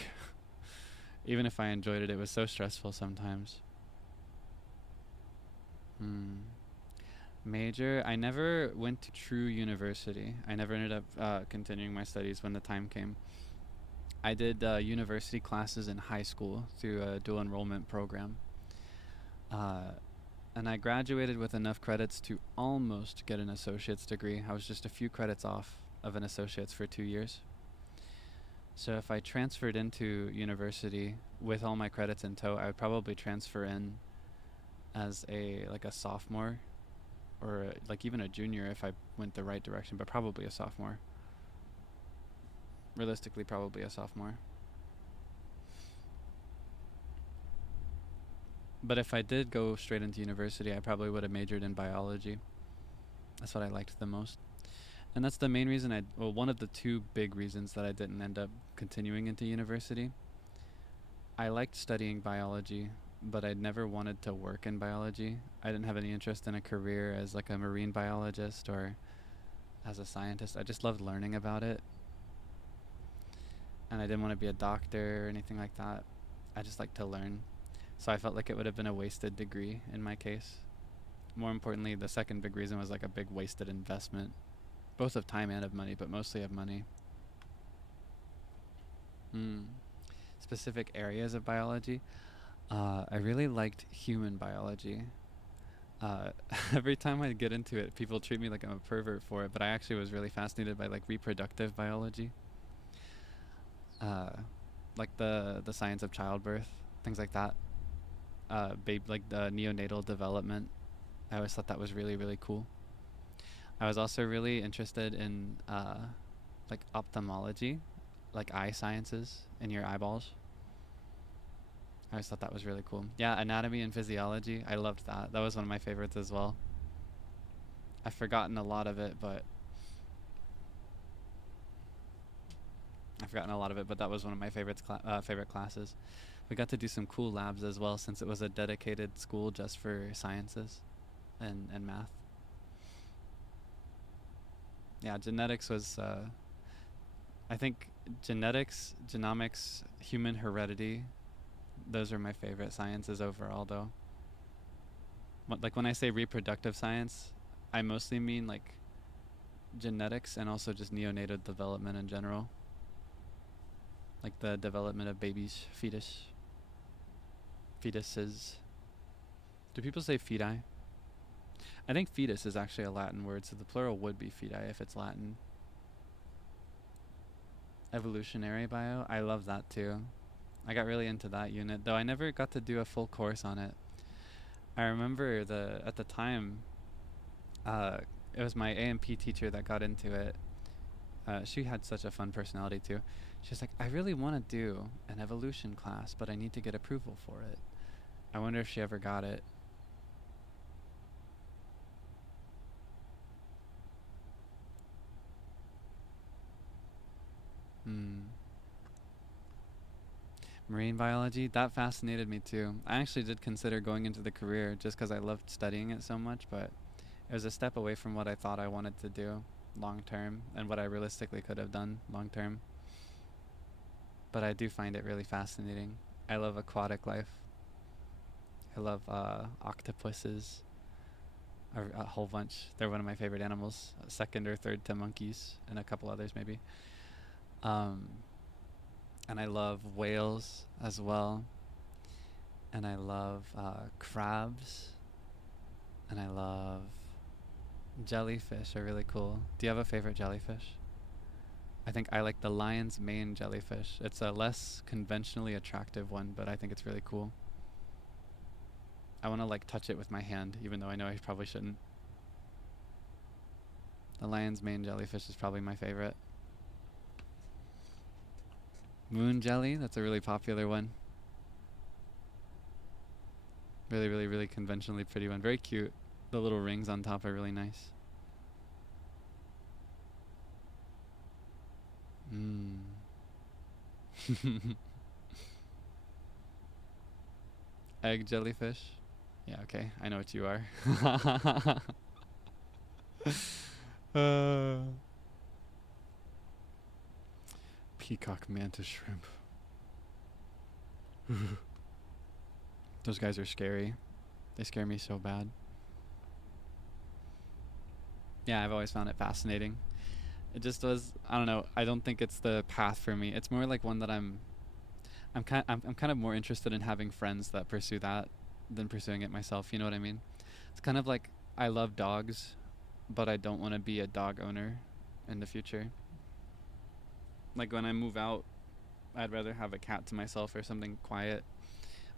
Even if I enjoyed it, it was so stressful sometimes. Major, I never went to true university. I never ended up continuing my studies when the time came. I did university classes in high school through a dual enrollment program. And I graduated with enough credits to almost get an associate's degree. I was just a few credits off of an associate's for 2 years. So if I transferred into university with all my credits in tow, I would probably transfer in as a sophomore, or like even a junior if I went the right direction, but probably a sophomore. Realistically, probably a sophomore. But if I did go straight into university, I probably would have majored in biology. That's what I liked the most. And that's the main reason one of the two big reasons that I didn't end up continuing into university. I liked studying biology, but I never wanted to work in biology. I didn't have any interest in a career as like a marine biologist or as a scientist. I just loved learning about it, and I didn't want to be a doctor or anything like that. I just like to learn. So I felt like it would have been a wasted degree in my case. More importantly, the second big reason was like a big wasted investment, both of time and of money, but mostly of money. Specific areas of biology. I really liked human biology. Uh, every time I get into it, people treat me like I'm a pervert for it, but I actually was really fascinated by like reproductive biology, uh, like the science of childbirth, things like that. Like the neonatal development. I always thought that was really really cool. I was also really interested in like ophthalmology, like eye sciences in your eyeballs. I always thought that was really cool. Yeah, anatomy and physiology. I loved that. That was one of my favorites as well. I've forgotten a lot of it, but that was one of my favorite classes. We got to do some cool labs as well, since it was a dedicated school just for sciences and math. Yeah, genetics was, I think genetics, genomics, human heredity, those are my favorite sciences overall though. Like when I say reproductive science, I mostly mean like genetics and also just neonatal development in general. Like the development of babies, fetuses. Do people say feti? I think fetus is actually a Latin word, so the plural would be feti if it's Latin. Evolutionary bio, I love that too. I got really into that unit, though I never got to do a full course on it. I remember at the time, uh, it was my A&P teacher that got into it. She had such a fun personality too. She's like, I really want to do an evolution class, but I need to get approval for it. I wonder if she ever got it. Marine biology, that fascinated me too. I actually did consider going into the career just because I loved studying it so much, but it was a step away from what I thought I wanted to do long term and what I realistically could have done long term. But I do find it really fascinating. I love aquatic life. I love octopuses, a whole bunch. They're one of my favorite animals, second or third to monkeys and a couple others maybe. Um, and I love whales as well. And I love crabs. And I love jellyfish are really cool. Do you have a favorite jellyfish? I think I like the lion's mane jellyfish. It's a less conventionally attractive one, but I think it's really cool. I want to like touch it with my hand, even though I know I probably shouldn't. The lion's mane jellyfish is probably my favorite. Moon jelly, that's a really popular one. Really, really, really conventionally pretty one. Very cute. The little rings on top are really nice. Egg jellyfish. Yeah, okay. I know what you are. Peacock mantis shrimp. Those guys are scary. They scare me so bad. Yeah, I've always found it fascinating. It just was, I don't know, I don't think it's the path for me. It's more like one that I'm kind of more interested in having friends that pursue that than pursuing it myself, you know what I mean? It's kind of like I love dogs, but I don't want to be a dog owner in the future. Like when I move out, I'd rather have a cat to myself or something quiet,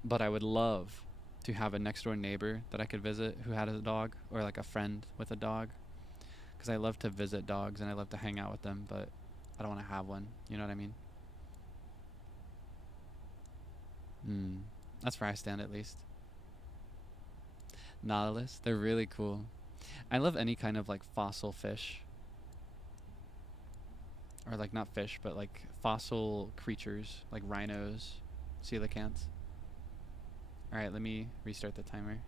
but I would love to have a next door neighbor that I could visit who had a dog, or like a friend with a dog, because I love to visit dogs and I love to hang out with them, but I don't want to have one, you know what I mean? That's where I stand at least. Nautilus, they're really cool. I love any kind of like fossil fish. Or like not fish, but like fossil creatures, like rhinos, coelacanths. Alright, let me restart the timer.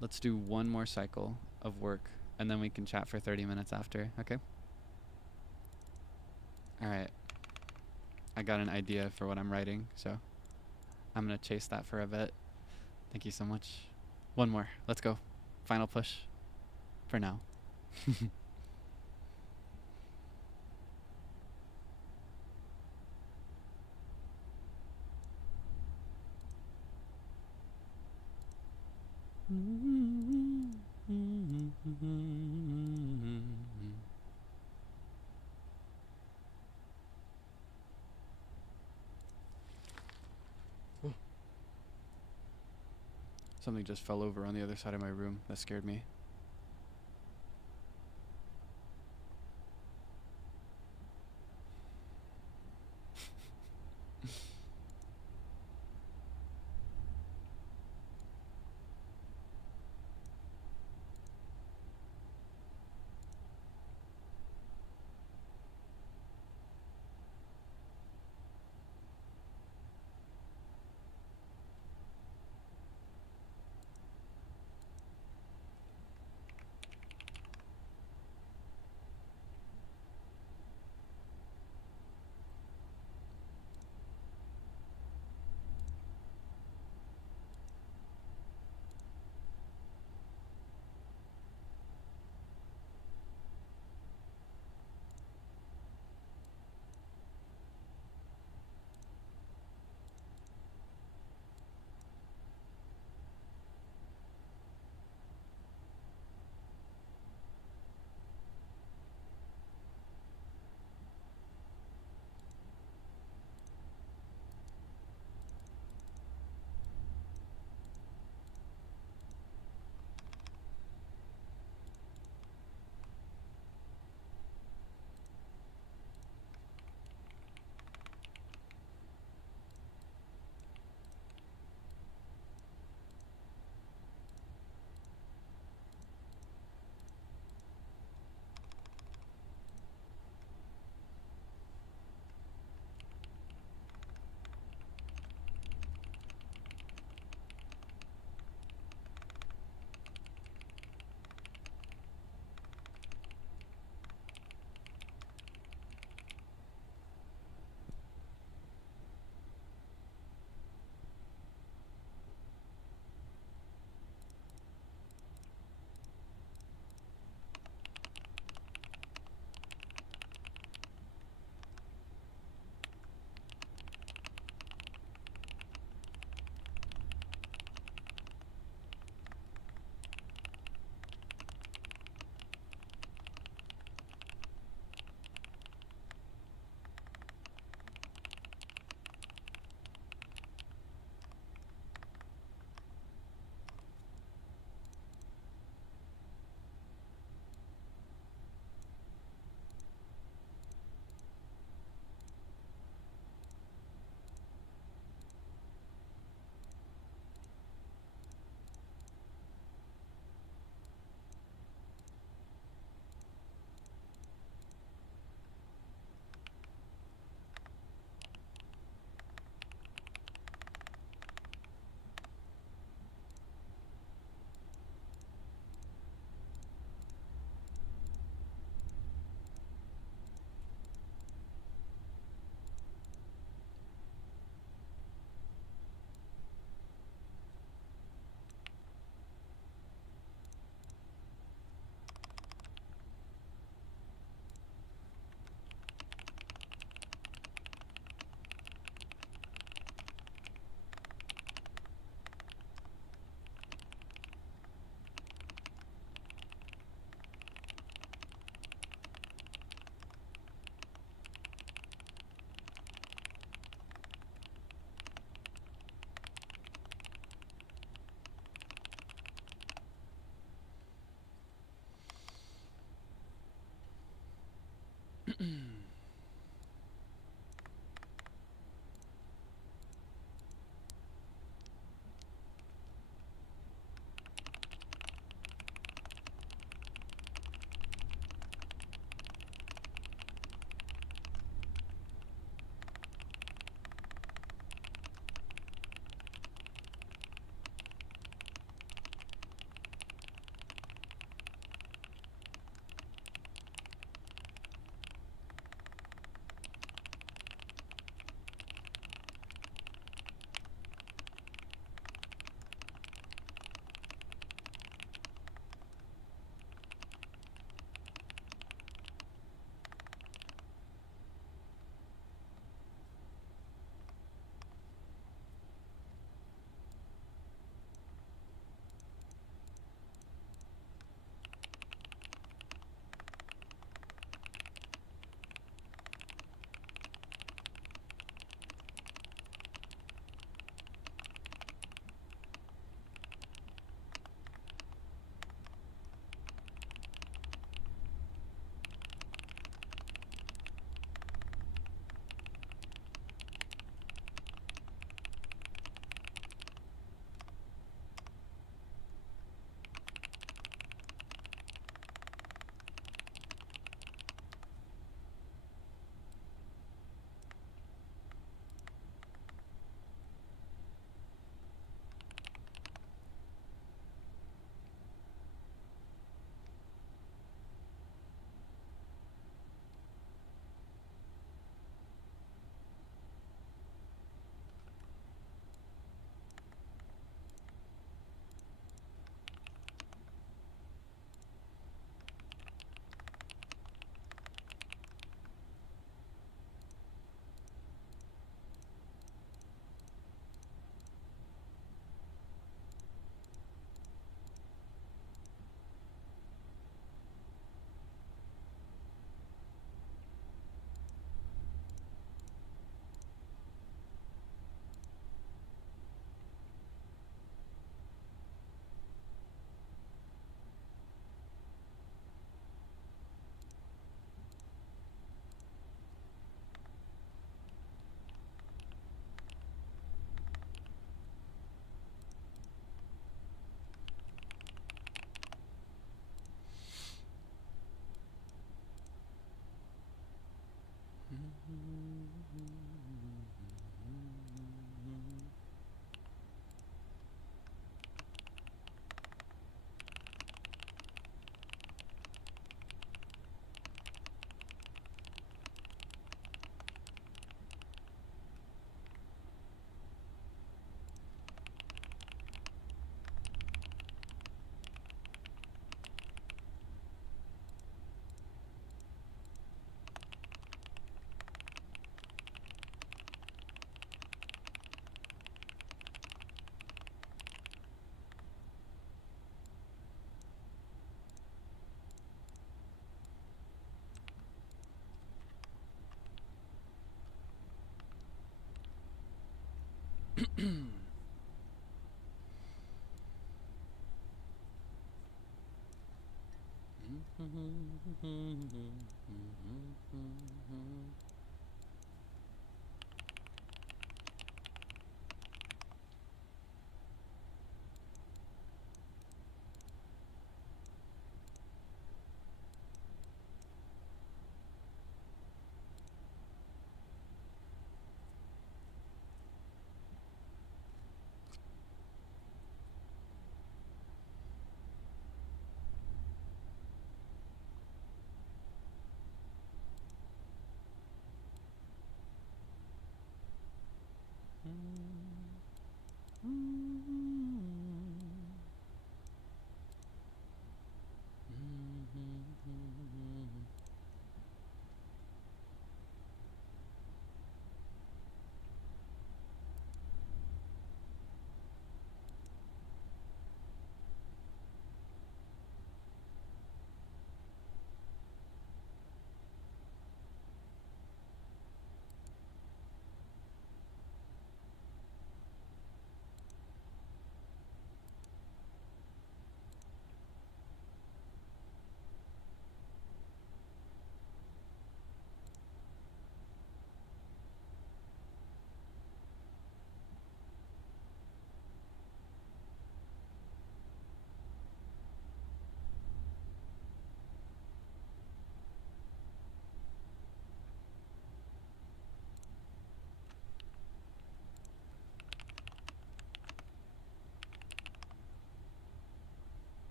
Let's do one more cycle of work and then we can chat for 30 minutes after, okay? Alright. I got an idea for what I'm writing, so I'm gonna chase that for a bit. Thank you so much. One more. Let's go. Final push. For now. Something just fell over on the other side of my room. That scared me.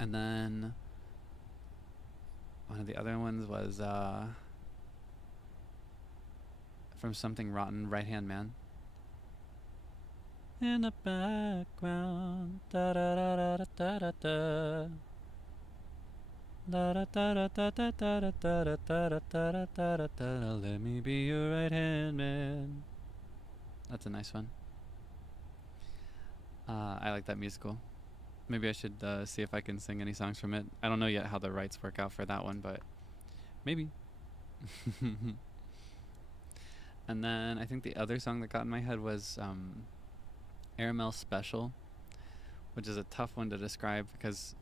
And then one of the other ones was from Something Rotten, Right Hand Man. In the background, da da da da da da da. Da da da da da da da da da da da da da. Let me be your right hand man. That's a nice one. I like that musical. Maybe I should see if I can sing any songs from it. I don't know yet how the rights work out for that one, but maybe. And then I think the other song that got in my head was Airmail Special, which is a tough one to describe because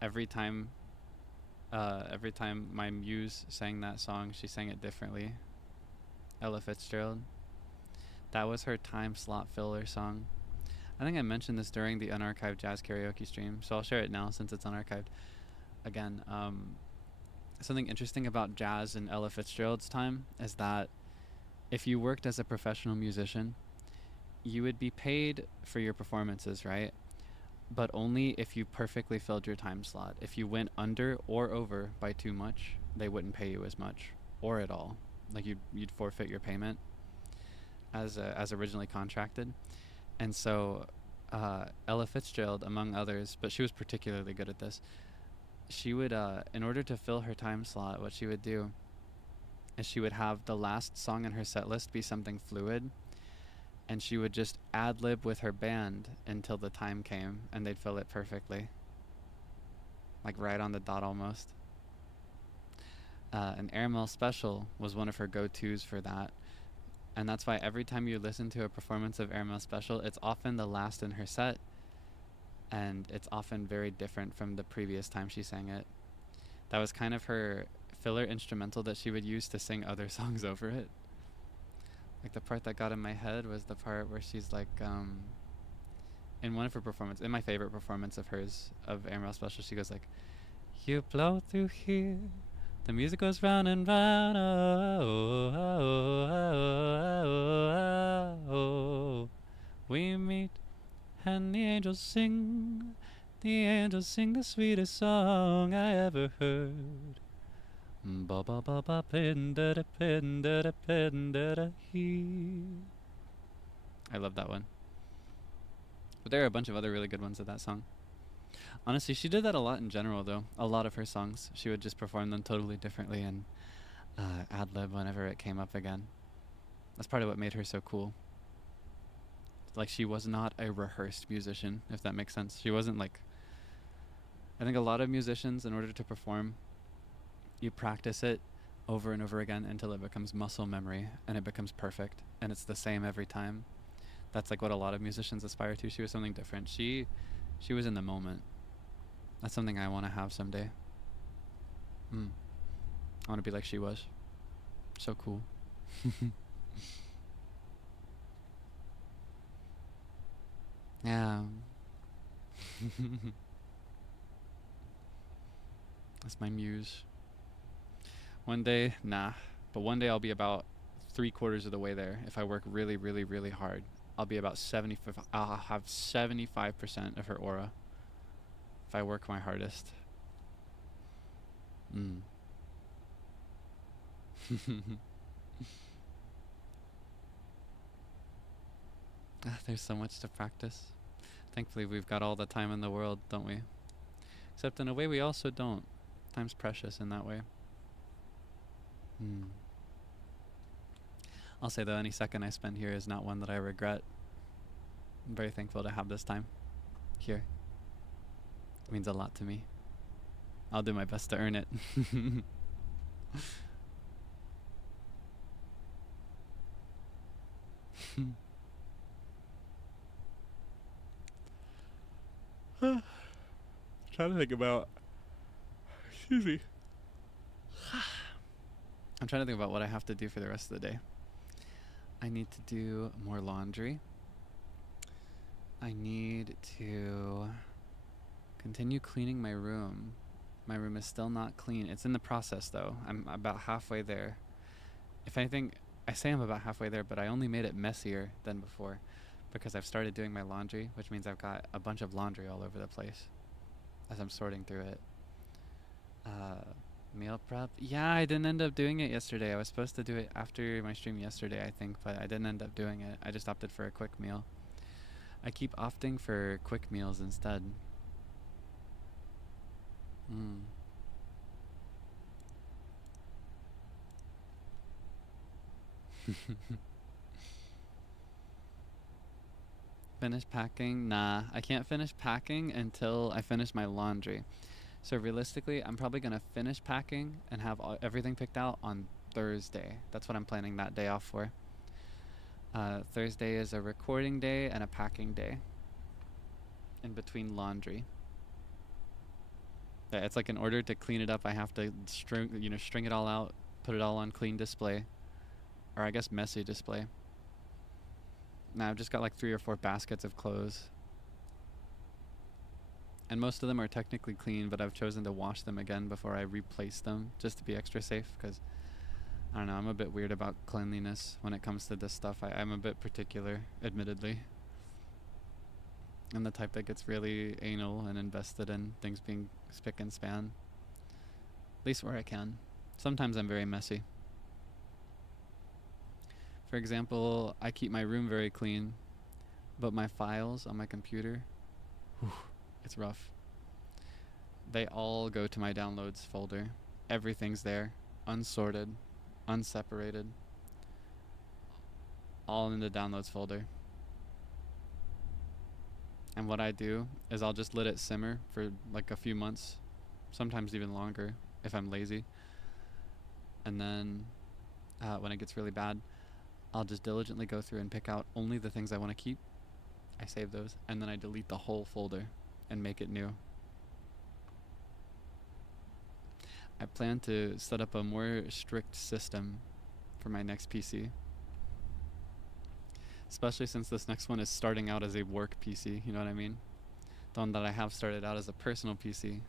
every time my muse sang that song, she sang it differently. Ella Fitzgerald. That was her time slot filler song. I think I mentioned this during the unarchived jazz karaoke stream, so I'll share it now since it's unarchived. Again, something interesting about jazz in Ella Fitzgerald's time is that if you worked as a professional musician, you would be paid for your performances, right? But only if you perfectly filled your time slot. If you went under or over by too much, they wouldn't pay you as much or at all. Like you'd forfeit your payment as originally contracted. And so Ella Fitzgerald, among others, but she was particularly good at this, she would, in order to fill her time slot, what she would do is she would have the last song in her set list be something fluid, and she would just ad-lib with her band until the time came, and they'd fill it perfectly. Like right on the dot almost. An Airmail Special was one of her go-tos for that. And that's why every time you listen to a performance of Airmail Special, it's often the last in her set, and it's often very different from the previous time she sang it. That was kind of her filler instrumental that she would use to sing other songs over it. Like the part that got in my head was the part where she's like, in one of her performances, in my favorite performance of hers, of Airmail Special, she goes like, you blow through here, the music goes round and round, oh, oh, oh, oh, oh, oh, oh. We meet and the angels sing the sweetest song I ever heard. Ba ba ba ba pin da he. I love that one. But there are a bunch of other really good ones of that song. Honestly, she did that a lot in general, though. A lot of her songs, she would just perform them totally differently and ad-lib whenever it came up again. That's part of what made her so cool. Like, she was not a rehearsed musician, if that makes sense. She wasn't like... I think a lot of musicians, in order to perform, you practice it over and over again until it becomes muscle memory and it becomes perfect, and it's the same every time. That's like what a lot of musicians aspire to. She was something different. She was in the moment. That's something I want to have someday. I want to be like she was. So cool. Yeah. That's my muse. One day, nah. But one day I'll be about 3/4 of the way there. If I work really, really, really hard, I'll be about 75. I'll have 75% of her aura. If I work my hardest. There's so much to practice. Thankfully, we've got all the time in the world, don't we? Except in a way we also don't. Time's precious in that way. I'll say though, any second I spend here is not one that I regret. I'm very thankful to have this time here. It means a lot to me. I'll do my best to earn it. Trying to think about... Excuse me. I'm trying to think about what I have to do for the rest of the day. I need to do more laundry. I need to continue cleaning my room. My room is still not clean. It's in the process though. I'm about halfway there. If anything, I say I'm about halfway there, but I only made it messier than before because I've started doing my laundry, which means I've got a bunch of laundry all over the place. as I'm sorting through it. Meal prep. Yeah, I didn't end up doing it yesterday. I was supposed to do it after my stream yesterday, I think, but I didn't end up doing it. I just opted for a quick meal. I keep opting for quick meals instead. Finish packing? Nah, I can't finish packing until I finish my laundry. So realistically, I'm probably going to finish packing and have everything picked out on Thursday. That's what I'm planning that day off for. Thursday is a recording day and a packing day in between laundry. Yeah, it's like in order to clean it up, I have to string it all out, put it all on clean display, or I guess messy display. Now I've just got like 3 or 4 baskets of clothes. And most of them are technically clean, but I've chosen to wash them again before I replace them, just to be extra safe, because, I don't know, I'm a bit weird about cleanliness when it comes to this stuff. I'm a bit particular, admittedly. I'm the type that gets really anal and invested in things being spick and span. At least where I can. Sometimes I'm very messy. For example, I keep my room very clean, but my files on my computer, it's rough. They all go to my downloads folder. Everything's there, unsorted, unseparated, all in the downloads folder. And what I do is I'll just let it simmer for like a few months, sometimes even longer if I'm lazy. And then when it gets really bad, I'll just diligently go through and pick out only the things I want to keep. I save those, and then I delete the whole folder and make it new. I plan to set up a more strict system for my next PC. Especially since this next one is starting out as a work PC, you know what I mean? The one that I have started out as a personal PC.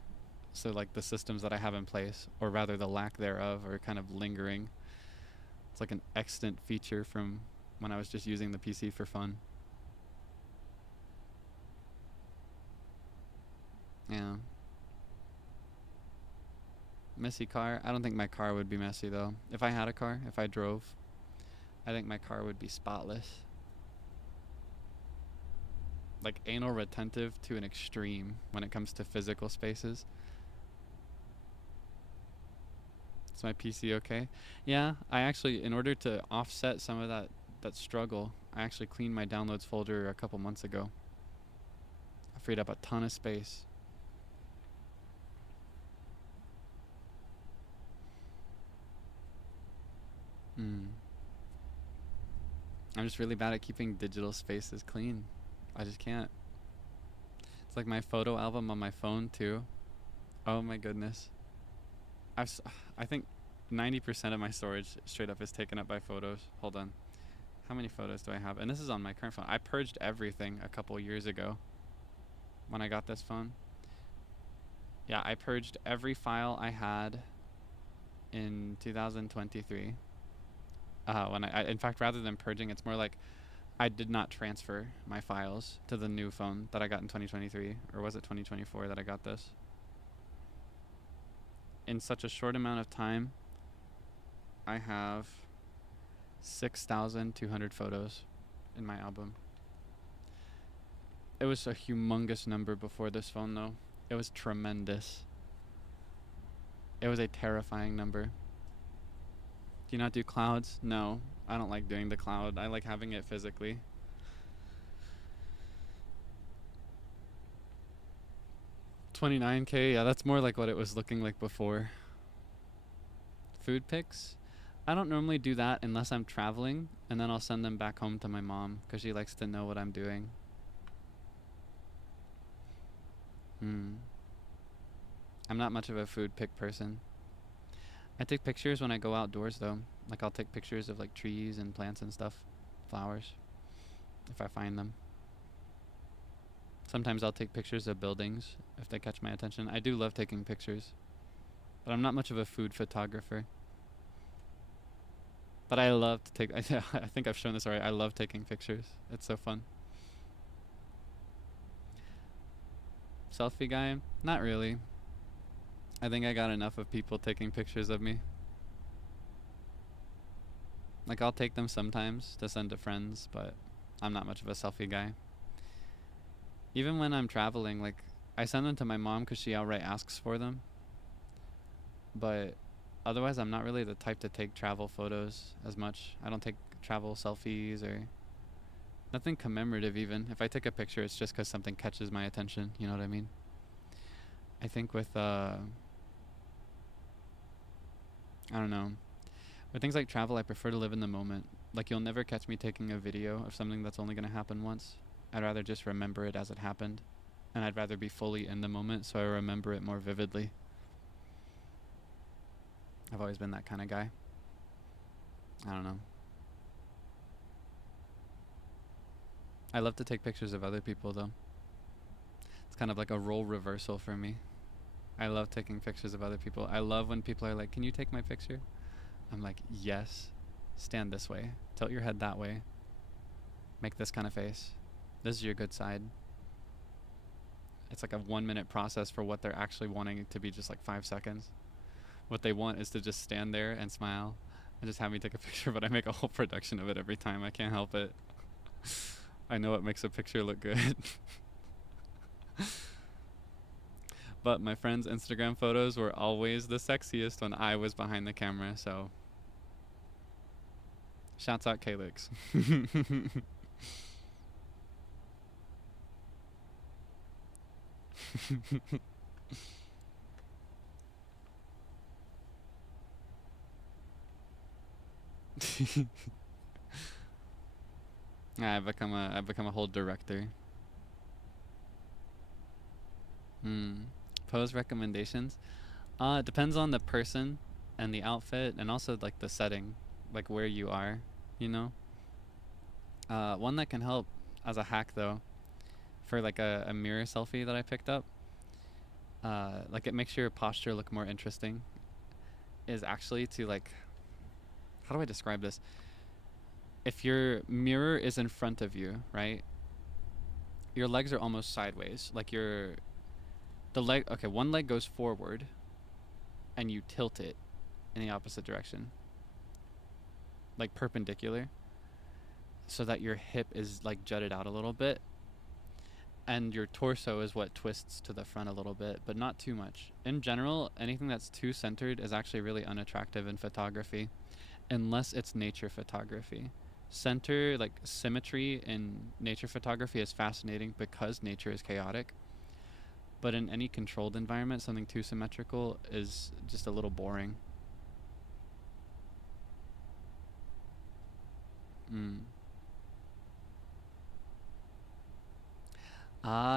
So like the systems that I have in place, or rather the lack thereof, are kind of lingering. It's like an extant feature from when I was just using the PC for fun. Yeah. Messy car? I don't think my car would be messy though. If I had a car, if I drove, I think my car would be spotless. Like anal retentive to an extreme when it comes to physical spaces. Is my PC okay? Yeah, I actually, in order to offset some of that struggle, I actually cleaned my downloads folder a couple months ago. I freed up a ton of space. I'm just really bad at keeping digital spaces clean. I just can't. It's like my photo album on my phone too. Oh my goodness. I think 90% of my storage straight up is taken up by photos. Hold on. How many photos do I have? And this is on my current phone. I purged everything a couple years ago when I got this phone. Yeah, I purged every file I had in 2023. In fact, rather than purging, it's more like I did not transfer my files to the new phone that I got in 2023, or was it 2024 that I got this? In such a short amount of time, I have 6,200 photos in my album. It was a humongous number before this phone though. It was tremendous. It was a terrifying number. Do you not do clouds? No, I don't like doing the cloud. I like having it physically. $29K, yeah, that's more like what it was looking like before. Food pics? I don't normally do that unless I'm traveling, and then I'll send them back home to my mom because she likes to know what I'm doing. I'm not much of a food pic person. I take pictures when I go outdoors though. Like I'll take pictures of like trees and plants and stuff, flowers, if I find them. Sometimes I'll take pictures of buildings if they catch my attention. I do love taking pictures, but I'm not much of a food photographer. But I love to take, I think I've shown this already, I love taking pictures. It's so fun. Selfie guy? Not really. I think I got enough of people taking pictures of me. Like, I'll take them sometimes to send to friends, but I'm not much of a selfie guy. Even when I'm traveling, like, I send them to my mom because she outright asks for them. But otherwise, I'm not really the type to take travel photos as much. I don't take travel selfies or nothing commemorative even. If I take a picture, it's just because something catches my attention. You know what I mean? I think with, I don't know. With things like travel, I prefer to live in the moment. Like, you'll never catch me taking a video of something that's only going to happen once. I'd rather just remember it as it happened. And I'd rather be fully in the moment so I remember it more vividly. I've always been that kind of guy. I don't know. I love to take pictures of other people, though. It's kind of like a role reversal for me. I love taking pictures of other people. I love when people are like, can you take my picture? I'm like, yes. Stand this way. Tilt your head that way. Make this kind of face. This is your good side. It's like a 1-minute process for what they're actually wanting it to be just like 5 seconds. What they want is to just stand there and smile and just have me take a picture, but I make a whole production of it every time. I can't help it. I know it makes a picture look good. But my friends' Instagram photos were always the sexiest when I was behind the camera, so shouts out Kaelix. Yeah, I've become a whole director. Pose recommendations? It depends on the person and the outfit and also like the setting, like where you are, you know? One that can help as a hack though, for like a mirror selfie that I picked up, like it makes your posture look more interesting, is actually to like, how do I describe this? If your mirror is in front of you, right? Your legs are almost sideways. Like one leg goes forward and you tilt it in the opposite direction. Like perpendicular. So that your hip is like jutted out a little bit. And your torso is what twists to the front a little bit, but not too much. In general, anything that's too centered is actually really unattractive in photography, unless it's nature photography. Center, like symmetry in nature photography is fascinating because nature is chaotic. But in any controlled environment, something too symmetrical is just a little boring.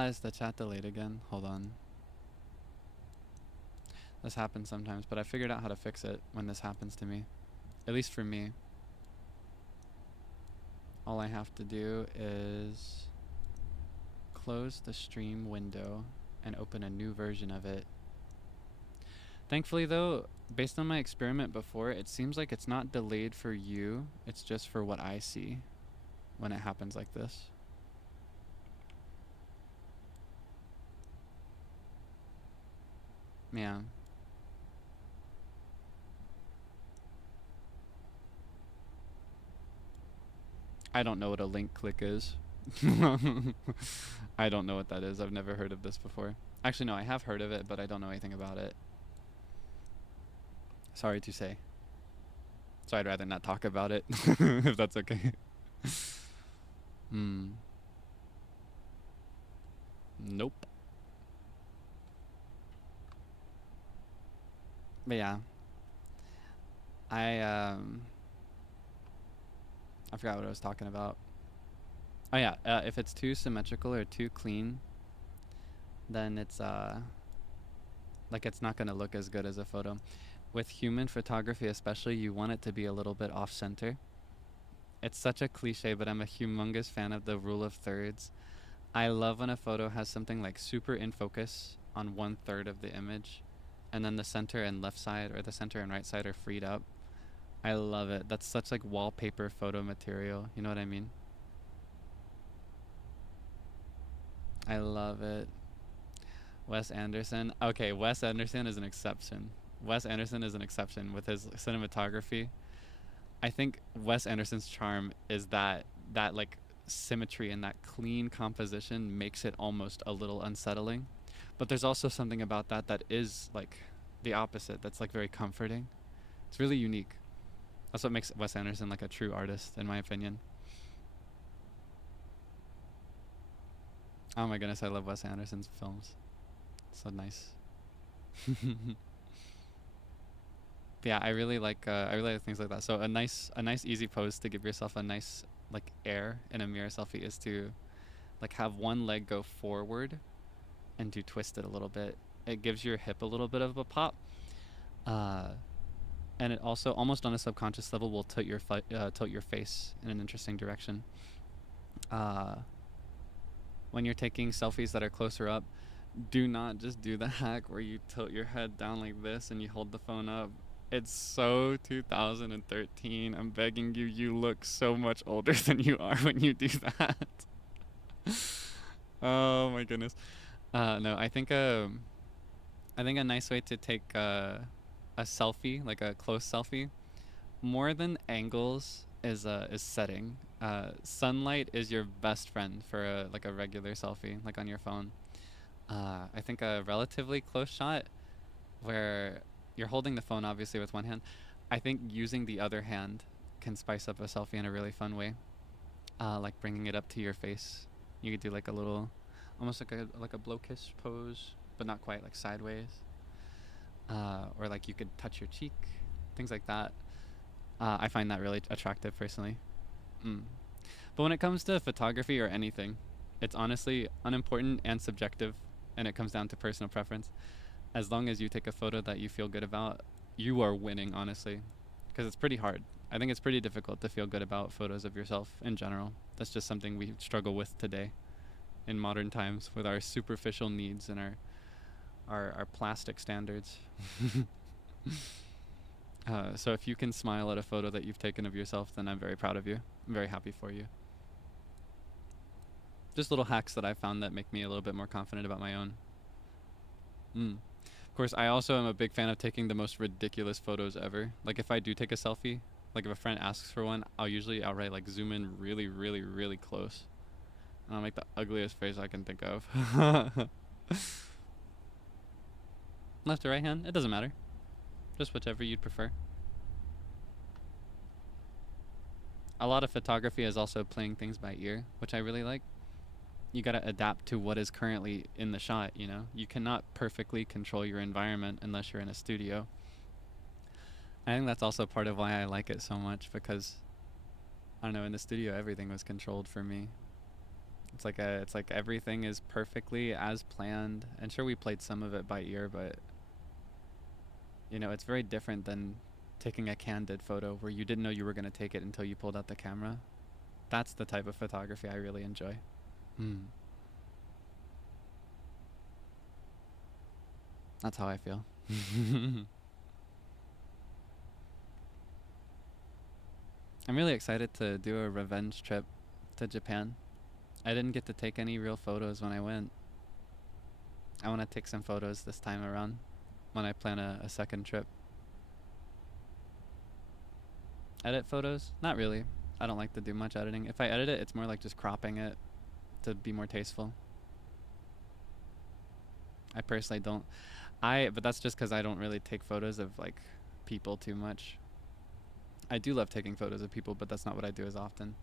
Is the chat delayed again? Hold on. This happens sometimes, but I figured out how to fix it when this happens to me. At least for me. All I have to do is close the stream window and open a new version of it. Thankfully though, based on my experiment before, it seems like it's not delayed for you, it's just for what I see when it happens like this. Yeah. I don't know what a link click is. I don't know what that is. I've never heard of this before. Actually, no, I have heard of it, but I don't know anything about it. Sorry to say. So I'd rather not talk about it, if that's okay. Nope. But yeah. I forgot what I was talking about. Oh yeah, if it's too symmetrical or too clean, then it's like it's not gonna look as good as a photo. With human photography especially, you want it to be a little bit off center. It's such a cliche, but I'm a humongous fan of the rule of thirds. I love when a photo has something like super in focus on 1/3 of the image, and then the center and left side or the center and right side are freed up. I love it. That's such like wallpaper photo material. You know what I mean? I love it. Wes Anderson. Okay, Wes Anderson is an exception. Wes Anderson is an exception with his cinematography. I think Wes Anderson's charm is that like symmetry and that clean composition makes it almost a little unsettling. But there's also something about that is like the opposite. That's like very comforting. It's really unique. That's what makes Wes Anderson like a true artist, in my opinion. Oh my goodness, I love Wes Anderson's films. So nice. Yeah, I really like things like that. So a nice easy pose to give yourself a nice like air in a mirror selfie is to like have one leg go forward and to twist it a little bit. It gives your hip a little bit of a pop. Uh, and it also almost on a subconscious level will tilt your face in an interesting direction. Uh, when you're taking selfies that are closer up, do not just do the hack where you tilt your head down like this and you hold the phone up. It's so 2013. I'm begging you, you look so much older than you are when you do that. Oh my goodness. No, I think a nice way to take a selfie, like a close selfie, more than angles is setting. Sunlight is your best friend for like a regular selfie, like on your phone. I think a relatively close shot where you're holding the phone obviously with one hand. I think using the other hand can spice up a selfie in a really fun way. Like bringing it up to your face. You could do like a little, almost like a blow kiss pose, but not quite, like sideways. Or like you could touch your cheek, things like that. I find that really attractive personally. Mm. But when it comes to photography or anything, it's honestly unimportant and subjective, and it comes down to personal preference. As long as you take a photo that you feel good about, you are winning, honestly. Because it's pretty hard. I think it's pretty difficult to feel good about photos of yourself in general. That's just something we struggle with today in modern times with our superficial needs and our plastic standards. So if you can smile at a photo that you've taken of yourself, then I'm very proud of you. I'm very happy for you. Just little hacks that I found that make me a little bit more confident about my own. Of course, I also am a big fan of taking the most ridiculous photos ever. Like if I do take a selfie, like if a friend asks for one, I'll usually outright like zoom in really, really, really close. And I'll make the ugliest face I can think of. Left or right hand, it doesn't matter. Just whichever you'd prefer. A lot of photography is also playing things by ear, which I really like. You gotta adapt to what is currently in the shot, you know? You cannot perfectly control your environment unless you're in a studio. I think that's also part of why I like it so much, because I don't know, in the studio everything was controlled for me. It's like everything is perfectly as planned. And sure we played some of it by ear, but you know, it's very different than taking a candid photo where you didn't know you were going to take it until you pulled out the camera. That's the type of photography I really enjoy. That's how I feel. I'm really excited to do a revenge trip to Japan. I didn't get to take any real photos when I went. I want to take some photos this time around when I plan a second trip. Edit photos? Not really. I don't like to do much editing. If I edit it, it's more like just cropping it to be more tasteful. I personally don't. But that's just because I don't really take photos of like people too much. I do love taking photos of people, but that's not what I do as often.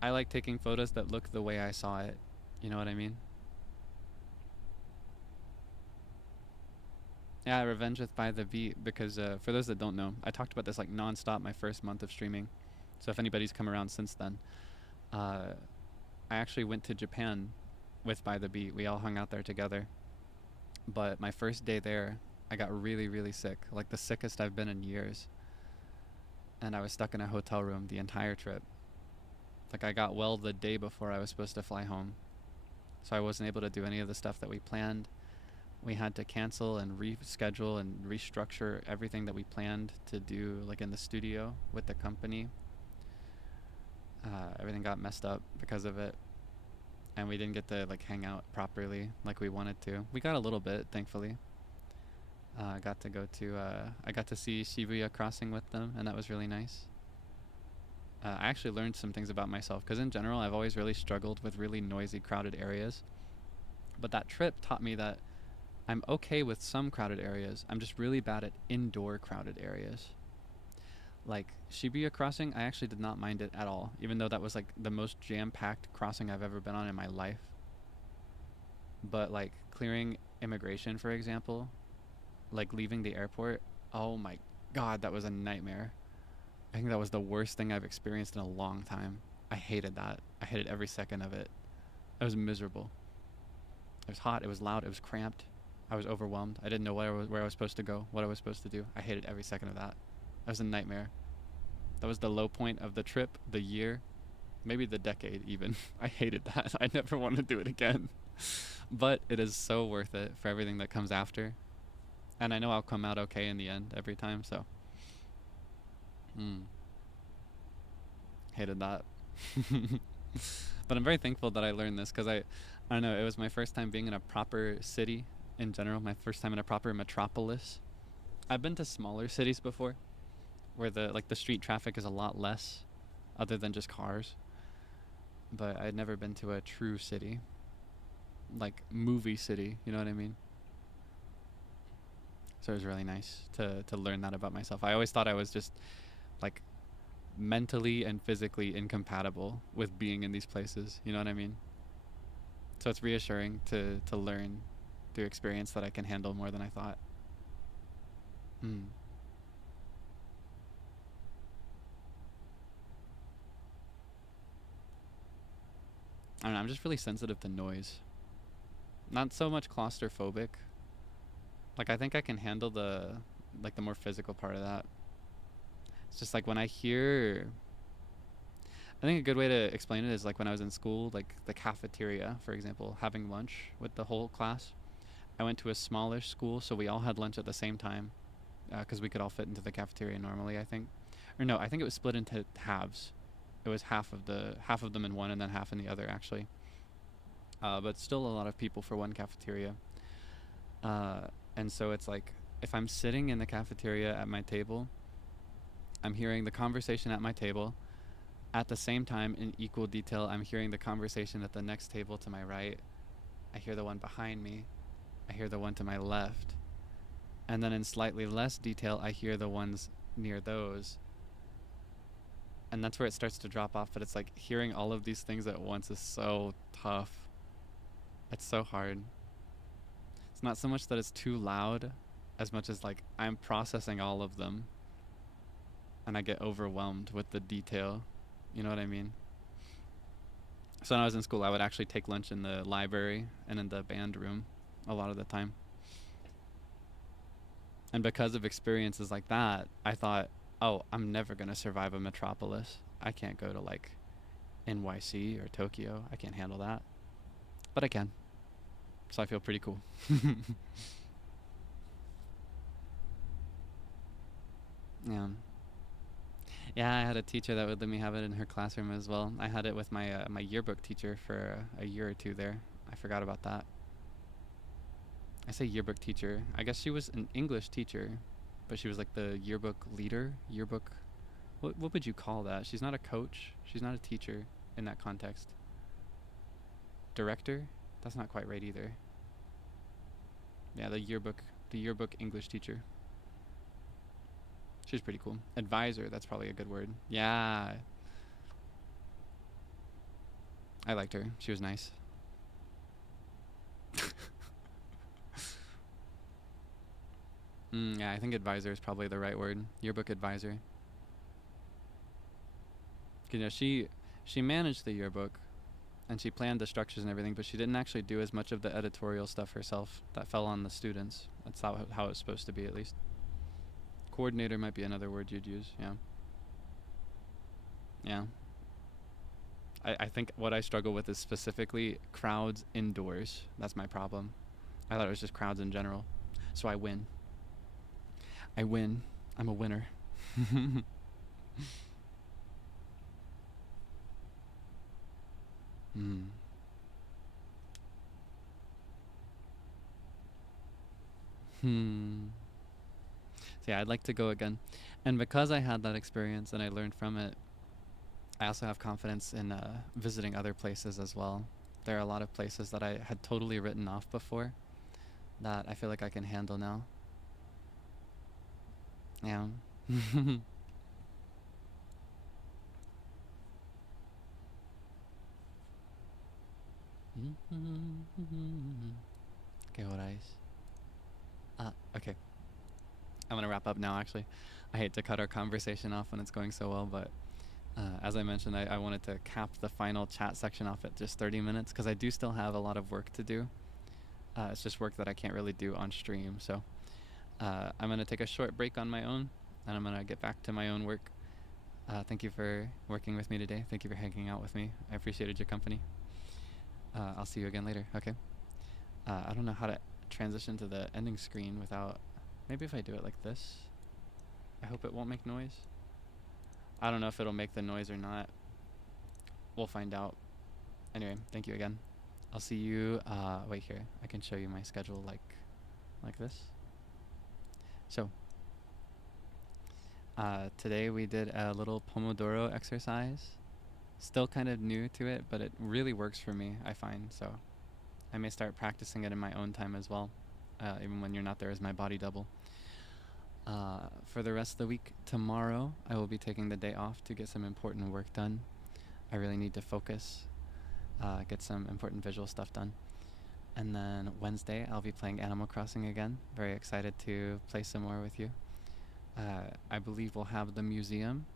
I like taking photos that look the way I saw it. You know what I mean? Yeah, Revenge with By the Beat, because for those that don't know, I talked about this like nonstop my first month of streaming. So if anybody's come around since then, I actually went to Japan with By the Beat. We all hung out there together. But my first day there, I got really, really sick, like the sickest I've been in years. And I was stuck in a hotel room the entire trip. Like I got well the day before I was supposed to fly home. So I wasn't able to do any of the stuff that we planned. We had to cancel and reschedule and restructure everything that we planned to do, like in the studio with the company. Everything got messed up because of it. and we didn't get to like hang out properly like we wanted to. We got a little bit, thankfully. I got to go to I got to see Shibuya Crossing with them, and that was really nice. I actually learned some things about myself because in general I've always really struggled with really noisy, crowded areas. But that trip taught me that I'm okay with some crowded areas. I'm just really bad at indoor crowded areas. Like Shibuya Crossing, I actually did not mind it at all, even though that was like the most jam-packed crossing I've ever been on in my life. But like clearing immigration, for example, like leaving the airport, oh my god, that was a nightmare. I think that was the worst thing I've experienced in a long time. I hated that. I hated every second of it. It was miserable. It was hot, it was loud, it was cramped. I was overwhelmed. I didn't know where I was supposed to go, what I was supposed to do. I hated every second of that. That was a nightmare. That was the low point of the trip, the year, maybe the decade even. I hated that. I never want to do it again. But it is so worth it for everything that comes after. And I know I'll come out okay in the end every time, so. Hated that. But I'm very thankful that I learned this because I don't know, it was my first time being in a proper city in general, my first time in a proper metropolis. I've been to smaller cities before where the street traffic is a lot less other than just cars. But I'd never been to a true city. Like movie city, you know what I mean? So it was really nice to learn that about myself. I always thought I was just like mentally and physically incompatible with being in these places, you know what I mean? So it's reassuring to learn through experience that I can handle more than I thought. I don't know, I'm just really sensitive to noise. Not so much claustrophobic. Like I think I can handle the more physical part of that. It's just like when I hear, I think a good way to explain it is like when I was in school, like the cafeteria, for example, having lunch with the whole class. I went to a smallish school, so we all had lunch at the same time because we could all fit into the cafeteria normally, I think. Or no, I think it was split into halves. It was half of them in one and then half in the other, actually. But still a lot of people for one cafeteria. And so it's like if I'm sitting in the cafeteria at my table, I'm hearing the conversation at my table. At the same time, in equal detail, I'm hearing the conversation at the next table to my right. I hear the one behind me. I hear the one to my left. And then in slightly less detail, I hear the ones near those. And that's where it starts to drop off. But it's like hearing all of these things at once is so tough. It's so hard. It's not so much that it's too loud as much as like I'm processing all of them. And I get overwhelmed with the detail. You know what I mean? So when I was in school, I would actually take lunch in the library and in the band room a lot of the time. And because of experiences like that, I thought, oh, I'm never going to survive a metropolis. I can't go to like NYC or Tokyo. I can't handle that. But I can. So I feel pretty cool. Yeah. Yeah, I had a teacher that would let me have it in her classroom as well. I had it with my my yearbook teacher for a year or two there. I forgot about that. I say yearbook teacher. I guess she was an English teacher, but she was like the yearbook leader. Yearbook, what would you call that? She's not a coach. She's not a teacher in that context. Director? That's not quite right either. Yeah, the yearbook English teacher. She was pretty cool. Advisor, that's probably a good word. Yeah. I liked her. She was nice. Yeah, I think advisor is probably the right word. Yearbook advisor. You know, she managed the yearbook, and she planned the structures and everything, but she didn't actually do as much of the editorial stuff herself. That fell on the students. That's how it was supposed to be, at least. Coordinator might be another word you'd use. Yeah. Yeah. I think what I struggle with is specifically crowds indoors. That's my problem. I thought it was just crowds in general. So I win. I'm a winner. So yeah, I'd like to go again. And because I had that experience and I learned from it, I also have confidence in visiting other places as well. There are a lot of places that I had totally written off before that I feel like I can handle now. Yeah. Okay, what else? Okay. I'm gonna wrap up now. Actually, I hate to cut our conversation off when it's going so well, but as I mentioned, I wanted to cap the final chat section off at just 30 minutes because I do still have a lot of work to do. It's just work that I can't really do on stream. So I'm gonna take a short break on my own, and I'm gonna get back to my own work. Thank you for working with me today. Thank you for hanging out with me. I appreciated your company. I'll see you again later. Okay. I don't know how to transition to the ending screen without. Maybe if I do it like this. I hope it won't make noise. I don't know if it'll make the noise or not. We'll find out. Anyway, thank you again. I'll see you. Wait here. I can show you my schedule like this. So today we did a little pomodoro exercise. Still kind of new to it, but it really works for me, I find. So I may start practicing it in my own time as well, even when you're not there as my body double. For the rest of the week, tomorrow I will be taking the day off to get some important work done. I really need to focus, get some important visual stuff done. And then Wednesday I'll be playing Animal Crossing again. Very excited to play some more with you. I believe we'll have the museum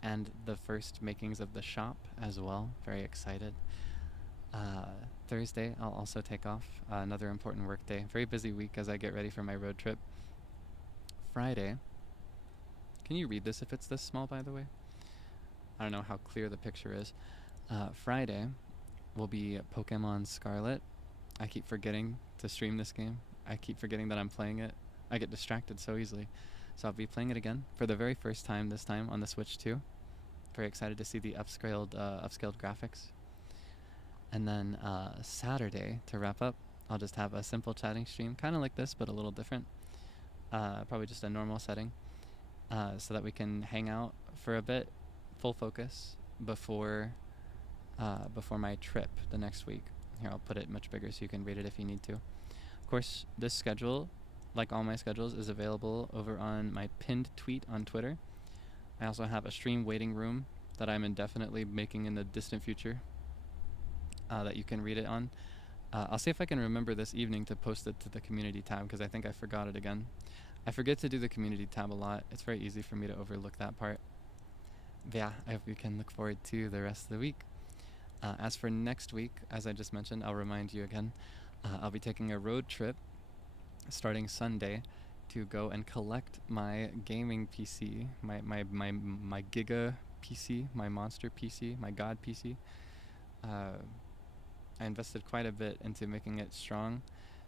and the first makings of the shop as well. Very excited. Thursday I'll also take off, another important work day. Very busy week as I get ready for my road trip. Friday. Can you read this if it's this small, by the way? I don't know how clear the picture is. Friday will be Pokemon Scarlet. I keep forgetting to stream this game. I keep forgetting that I'm playing it. I get distracted so easily. So I'll be playing it again for the very first time this time on the Switch 2. Very excited to see the upscaled graphics. And then Saturday, to wrap up, I'll just have a simple chatting stream, kind of like this, but a little different. Probably just a normal setting, so that we can hang out for a bit, full focus, before my trip the next week. Here, I'll put it much bigger so you can read it if you need to. Of course, this schedule, like all my schedules, is available over on my pinned tweet on Twitter. I also have a stream waiting room that I'm indefinitely making in the distant future, that you can read it on. I'll see if I can remember this evening to post it to the community tab because I think I forgot it again. I forget to do the community tab a lot. It's very easy for me to overlook that part. But yeah, I hope you can look forward to the rest of the week. As for next week, as I just mentioned, I'll remind you again, I'll be taking a road trip starting Sunday to go and collect my gaming PC, my Giga PC, my monster PC, my God PC. I invested quite a bit into making it strong,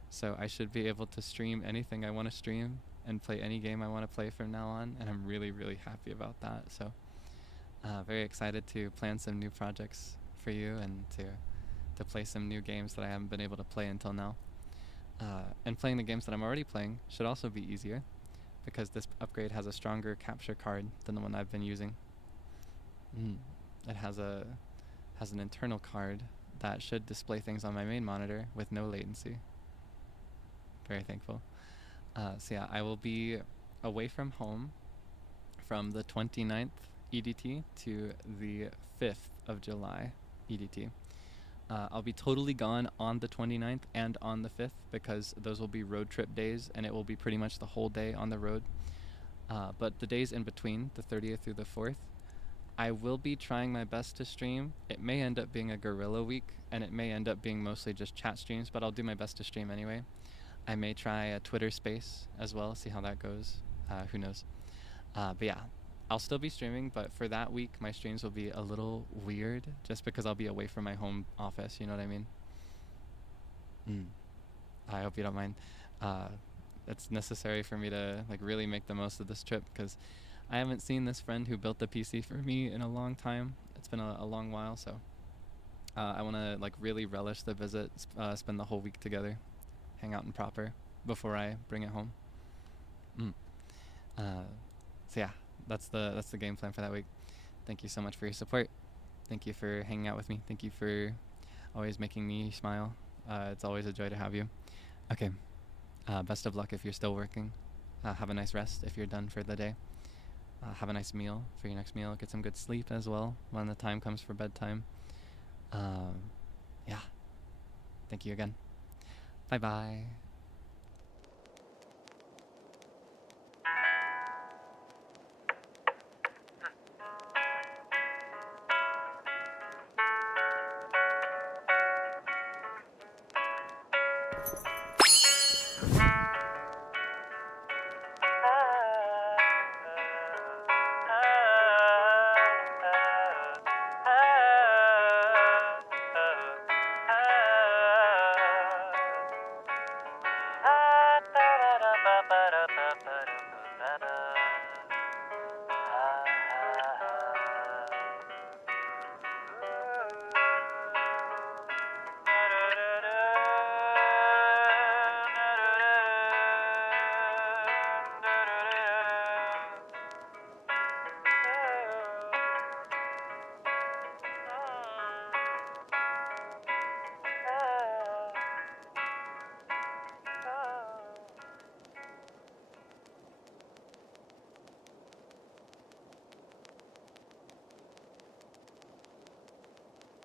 so I should be able to stream anything I want to stream and play any game I want to play from now on, and I'm really, really happy about that. So very excited to plan some new projects for you and to play some new games that I haven't been able to play until now. And playing the games that I'm already playing should also be easier because this upgrade has a stronger capture card than the one I've been using. It has an internal card that should display things on my main monitor with no latency. Very thankful. So yeah, I will be away from home from the 29th EDT to the 5th of July EDT. I'll be totally gone on the 29th and on the 5th because those will be road trip days and it will be pretty much the whole day on the road. But the days in between, the 30th through the 4th, I will be trying my best to stream. It may end up being a guerrilla week, and it may end up being mostly just chat streams, but I'll do my best to stream anyway. I may try a Twitter space as well, see how that goes. Who knows? But yeah, I'll still be streaming, but for that week, my streams will be a little weird, just because I'll be away from my home office, you know what I mean? I hope you don't mind. It's necessary for me to really make the most of this trip, because I haven't seen this friend who built the PC for me in a long time. It's been a long while, so I want to really relish the visit, spend the whole week together, hang out in proper before I bring it home. Mm. So yeah, that's the game plan for that week. Thank you so much for your support. Thank you for hanging out with me. Thank you for always making me smile. It's always a joy to have you. Okay. Best of luck if you're still working. Have a nice rest if you're done for the day. Have a nice meal for your next meal. Get some good sleep as well when the time comes for bedtime. Yeah. Thank you again. Bye-bye.